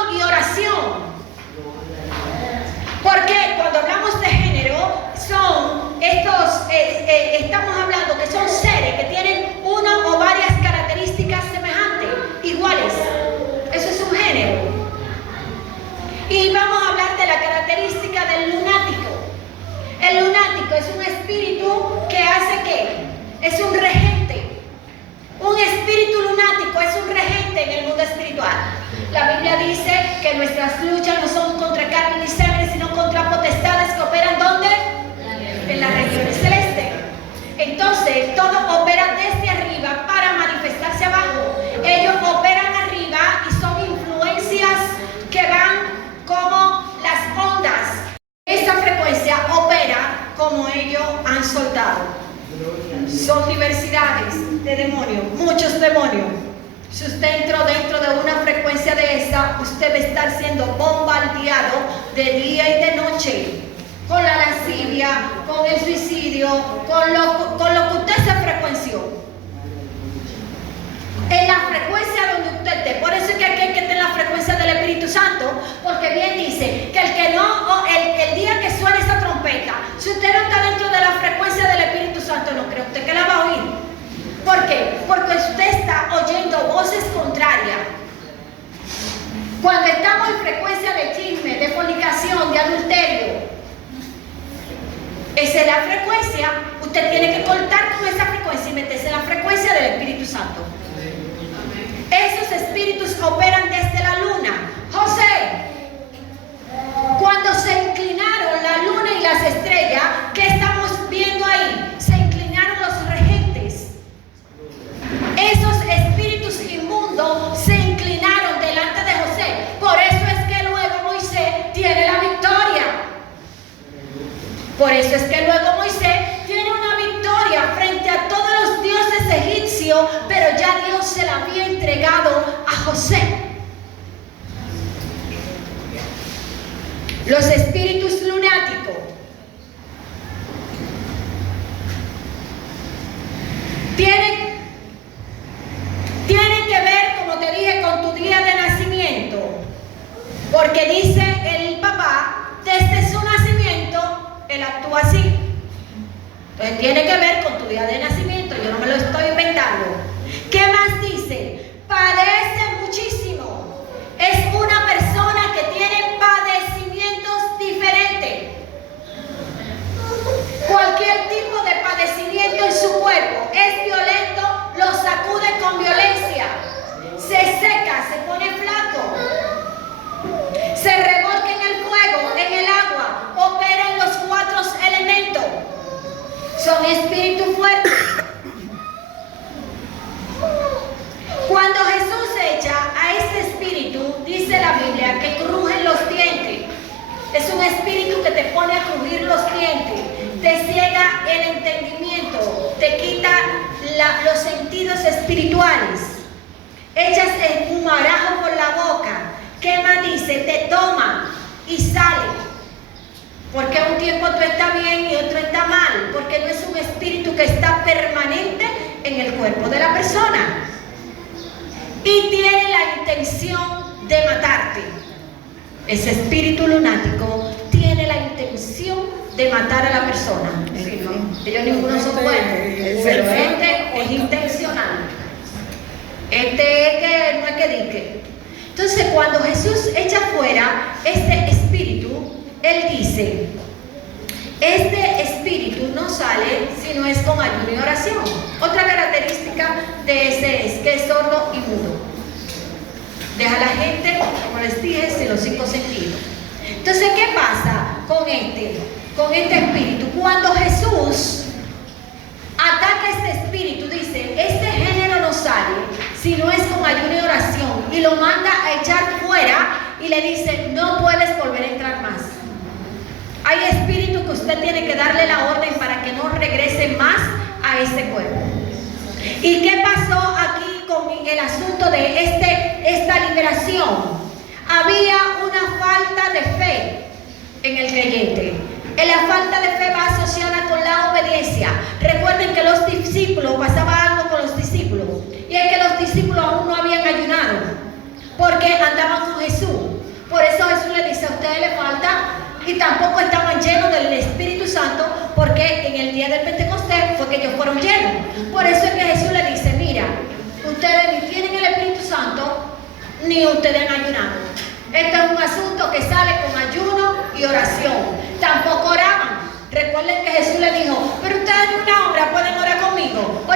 es un regente. Un espíritu lunático es un regente en el mundo espiritual. La Biblia dice que nuestras luchas no son contra carne ni sangre, sino contra potestades que operan ¿dónde? En las regiones celestes. Entonces, todo opera desde arriba para manifestarse abajo. Ellos operan arriba y son influencias que van como las ondas. Esa frecuencia opera como ellos han soltado. Son diversidades de demonios, muchos demonios. Si usted entró dentro de una frecuencia de esa, usted va a estar siendo bombardeado de día y de noche, con la lascivia, con el suicidio, con lo que usted se frecuenció. En la frecuencia donde usted esté. Por eso es que aquí hay que tener la frecuencia del Espíritu Santo, porque bien dice que el día que suene esa trompeta, si usted no está dentro de la frecuencia del Espíritu Santo, no cree usted que la va a oír. ¿Por qué? Porque usted está oyendo voces contrarias. Cuando estamos en frecuencia de chisme, de fornicación, de adulterio, esa es la frecuencia. Usted tiene que cortar con esa frecuencia y meterse en la frecuencia del Espíritu Santo. Esos espíritus operan desde la luna. José, cuando se inclinaron la luna y las estrellas, ¿qué estamos viendo ahí? Se inclinaron los regentes. Esos espíritus inmundos se inclinaron delante de José. Por eso es que luego Moisés tiene la victoria. Por eso es que luego Moisés tiene una victoria frente a todos los dioses egipcios, pero ya Dios se la había entregado a José. Los espíritus lunáticos tienen que ver, como te dije, con tu día de nacimiento, porque dice el papá, desde su nacimiento él actúa así. Entonces tiene que ver con tu día de nacimiento, yo no me lo estoy inventando. ¿Qué más dice? Padece muchísimo. Es una persona que tiene padecimientos diferentes. Cualquier tipo de padecimiento en su cuerpo es violento, lo sacude con violencia. Se seca, se pone flaco. Se revolca en el fuego, en el agua, opera en los 4 elementos. Son espíritus fuertes. Cuando Jesús echa a ese espíritu, dice la Biblia que crujen los dientes. Es un espíritu que te pone a crujir los dientes, te ciega el entendimiento, te quita los sentidos espirituales. Echas el humarajo por la boca. ¿Qué más dice? Te toma y sale. Porque un tiempo tú estás bien y otro está mal, porque no es un espíritu que está permanente en el cuerpo de la persona. Y tiene la intención de matarte. Ese espíritu lunático tiene la intención de matar a la persona. Ellos ninguno son buenos, pero este es intencional. Este es que no es que dique. Entonces, cuando Jesús echa fuera este espíritu, Él dice, este espíritu no sale si no es con ayuno y oración. Otra característica de ese es que es sordo y mudo. Deja a la gente, como les dije, sin los 5 sentidos. Entonces, ¿qué pasa con este espíritu? Cuando Jesús ataca este espíritu, dice, este género no sale si no es con ayuno y oración, y lo manda a echar fuera y le dice, no puedes volver a entrar más. Hay espíritus que usted tiene que darle la orden para que no regrese más a ese cuerpo. ¿Y qué pasó aquí con el asunto de esta liberación? Había una falta de fe en el creyente. La falta de fe va asociada con la obediencia. Recuerden que los discípulos, pasaba algo con los discípulos, y es que los discípulos aún no habían ayunado, porque andaban con Jesús. Por eso Jesús le dice, a ustedes les falta, y tampoco estaban llenos del Espíritu Santo, porque en el día del Pentecostés fue que ellos fueron llenos. Por eso es que Jesús le dice, mira, ustedes ni tienen el Espíritu Santo, ni ustedes han ayunado. Esto es un asunto que sale con ayuno y oración. Tampoco oraban. Recuerden que Jesús le dijo, pero ustedes en una hora pueden orar conmigo.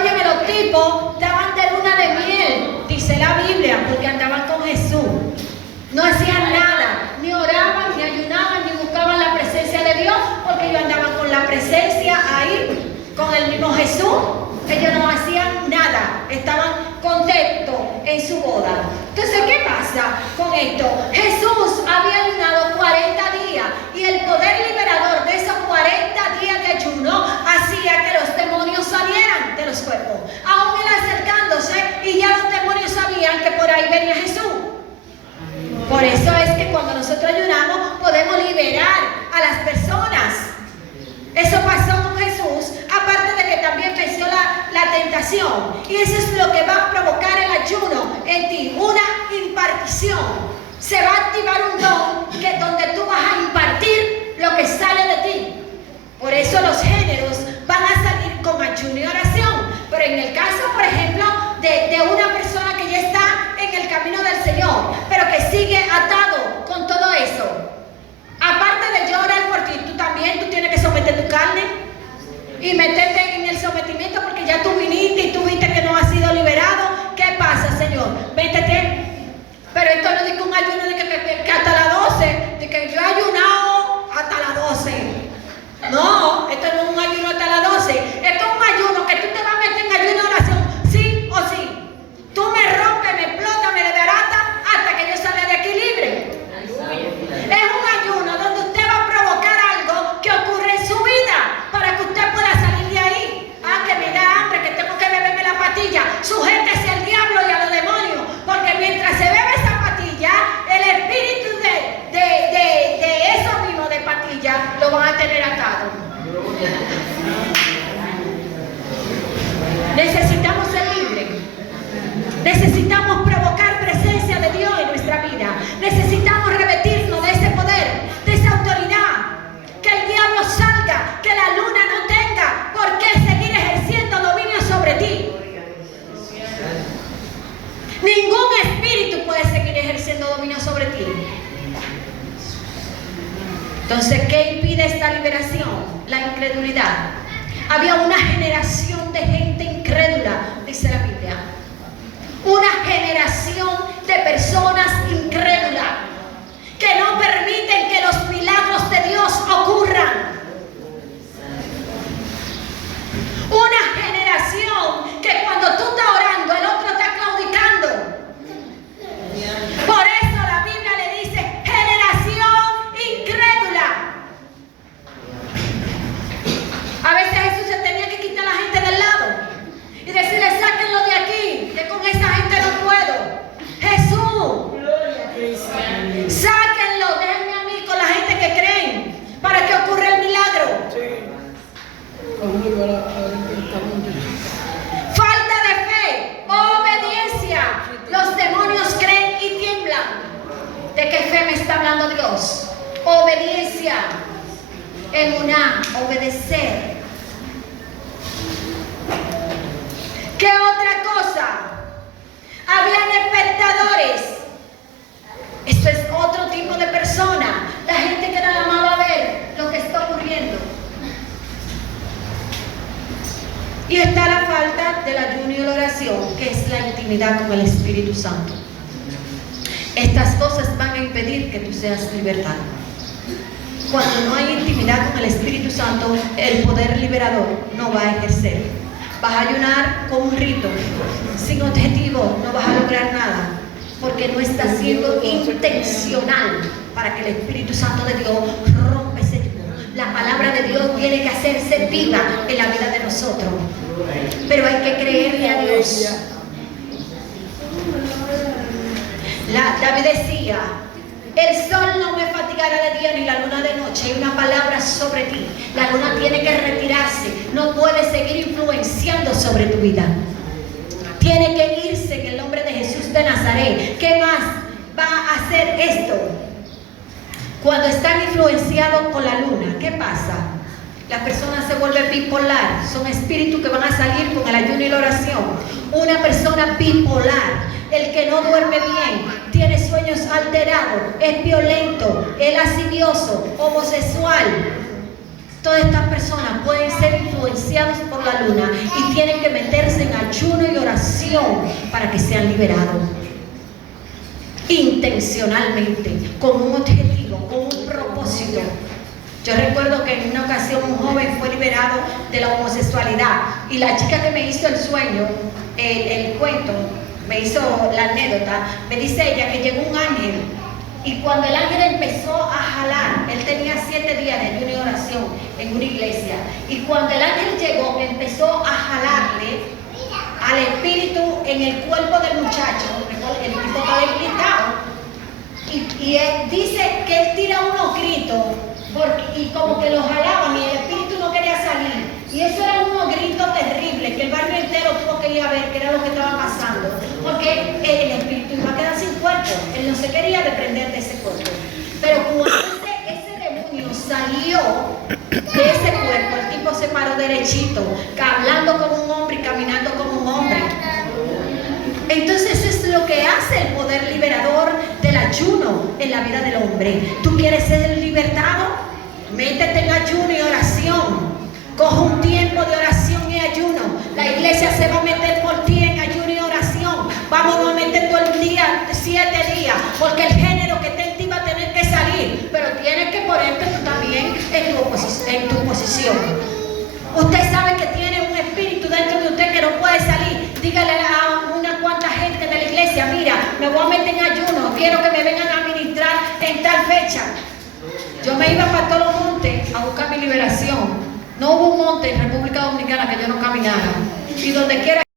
presencia ahí con el mismo Jesús. Ellos no hacían nada, estaban contentos en su boda. Entonces, ¿qué pasa con esto? Jesús había ayunado 40 días y el poder liberador de esos 40 días de ayuno hacía que los demonios salieran de los cuerpos. Aún él acercándose y ya los demonios sabían que por ahí venía Jesús. Por eso es que cuando nosotros ayunamos podemos liberar a las personas. Eso pasó con Jesús, aparte de que también venció la tentación. Y eso es lo que va a provocar el ayuno en ti, una impartición. Se va a activar un don donde tú vas a impartir lo que sale de ti. Por eso los géneros van a salir con ayuno y oración. Pero en el caso, por ejemplo, de una persona que ya está en el camino del Señor, pero que sigue atado con todo eso, aparte de llorar por ti, tú tienes que someter tu carne y meterte en el sometimiento, porque ya tú viniste y tú viste que no has sido liberado. ¿Qué pasa, Señor? Métete. Pero esto no es un ayuno de que hasta las 12, de que yo he ayunado hasta las 12. No, esto no es un ayuno hasta las 12. Esto es un ayuno que tú te vas a meter en ayuno de oración, sí o sí. Tú me rompes, me explotas, me desbaratas hasta que yo salga de aquí libre. Es un ayuno donde usted va a provocar algo que ocurre en su vida para que usted pueda salir de ahí. Ah, que me da hambre, que tengo que beberme la pastilla. Sujétese al diablo y a los demonios, porque mientras se bebe esa pastilla, el espíritu de eso mismo de pastilla lo van a tener atado. Necesitamos ser libres. Necesitamos provocar presencia de Dios en nuestra vida. Necesitamos revestirnos de ese poder, de esa autoridad. Que el diablo salga, que la luna no tenga por qué seguir ejerciendo dominio sobre ti. Ningún espíritu puede seguir ejerciendo dominio sobre ti. Entonces, ¿qué impide esta liberación? La incredulidad. Había una generación de gente incrédula, dice la Biblia. Una generación de personas incrédulas que no permiten que los milagros de Dios ocurran. Una generación que cuando tú estás orando, el otro está claudicando. Por eso la Biblia le dice generación incrédula. A veces Jesús se tenía que quitar a la gente del lado y decirle, sáquenlo de aquí, que con esa gente no puedo. Jesús, sáquenlo, déjenme a mí con la gente que creen para que ocurra el milagro. Falta de fe, obediencia. Los demonios creen y tiemblan. ¿De qué fe me está hablando Dios? Obediencia. Emuná, obedecer. ¿Qué otra cosa? Habían espectadores. Esto es otro tipo de persona. La gente que nada más va a ver lo que está ocurriendo. Y está la falta del ayuno y la oración, que es la intimidad con el Espíritu Santo. Estas cosas van a impedir que tú seas libertado. Cuando no hay intimidad con el Espíritu Santo, el poder liberador no va a ejercer. Vas a ayunar con un rito, sin objetivo, no vas a lograr nada, porque no estás siendo intencional para que el Espíritu Santo de Dios rompa ese yugo. La palabra de Dios tiene que hacerse viva en la vida de nosotros, pero hay que creerle a Dios. David decía, el sol no me fatigará de día ni la luna de noche. Hay una palabra sobre ti. La luna tiene que retirarse. No puede seguir influenciando sobre tu vida. Tiene que irse en el nombre de Jesús de Nazaret. ¿Qué más va a hacer esto? Cuando están influenciados con la luna, ¿qué pasa? Las personas se vuelven bipolar. Son espíritus que van a salir con el ayuno y la oración. Una persona bipolar, el que no duerme bien, tiene sueños alterados, es violento, es lascivioso, homosexual. Todas estas personas pueden ser influenciadas por la luna y tienen que meterse en ayuno y oración para que sean liberados. Intencionalmente, con un objetivo, con un propósito. Yo recuerdo que en una ocasión un joven fue liberado de la homosexualidad y la chica que me hizo el sueño, el cuento, me hizo la anécdota, me dice ella que llegó un ángel y cuando el ángel empezó a jalar, él tenía 7 días de ayuno y oración en una iglesia, y cuando el ángel llegó empezó a jalarle al espíritu en el cuerpo del muchacho, el tipo estaba debilitado, y él dice que él tira unos gritos y como que lo jalaban y el espíritu no quería salir, y eso eran unos gritos terribles que el barrio entero tuvo que ir a ver qué era lo que estaba pasando, porque el espíritu iba a quedar sin cuerpo, él no se quería desprender de ese cuerpo. Pero cuando ese demonio salió de ese cuerpo, el tipo se paró derechito, hablando como un hombre y caminando como un hombre. Entonces es lo que hace el poder liberador del ayuno en la vida del hombre. ¿Tú quieres ser libertado? Métete en ayuno y oración. Coge un tiempo de oración y ayuno. La iglesia se va a meter por ti en ayuno y oración. Vamos a meter todo el día, 7 días, porque el género que está en ti va a tener que salir. Pero tienes que ponerte tú también en tu posición. Usted sabe que tiene un espíritu dentro de usted que no puede salir. Dígale a una cuanta gente de la iglesia, mira, me voy a meter en ayuno, quiero que me vengan a ministrar en tal fecha. Yo me iba para todos los montes a buscar mi liberación. No hubo un monte en República Dominicana que yo no caminara. Y donde quiera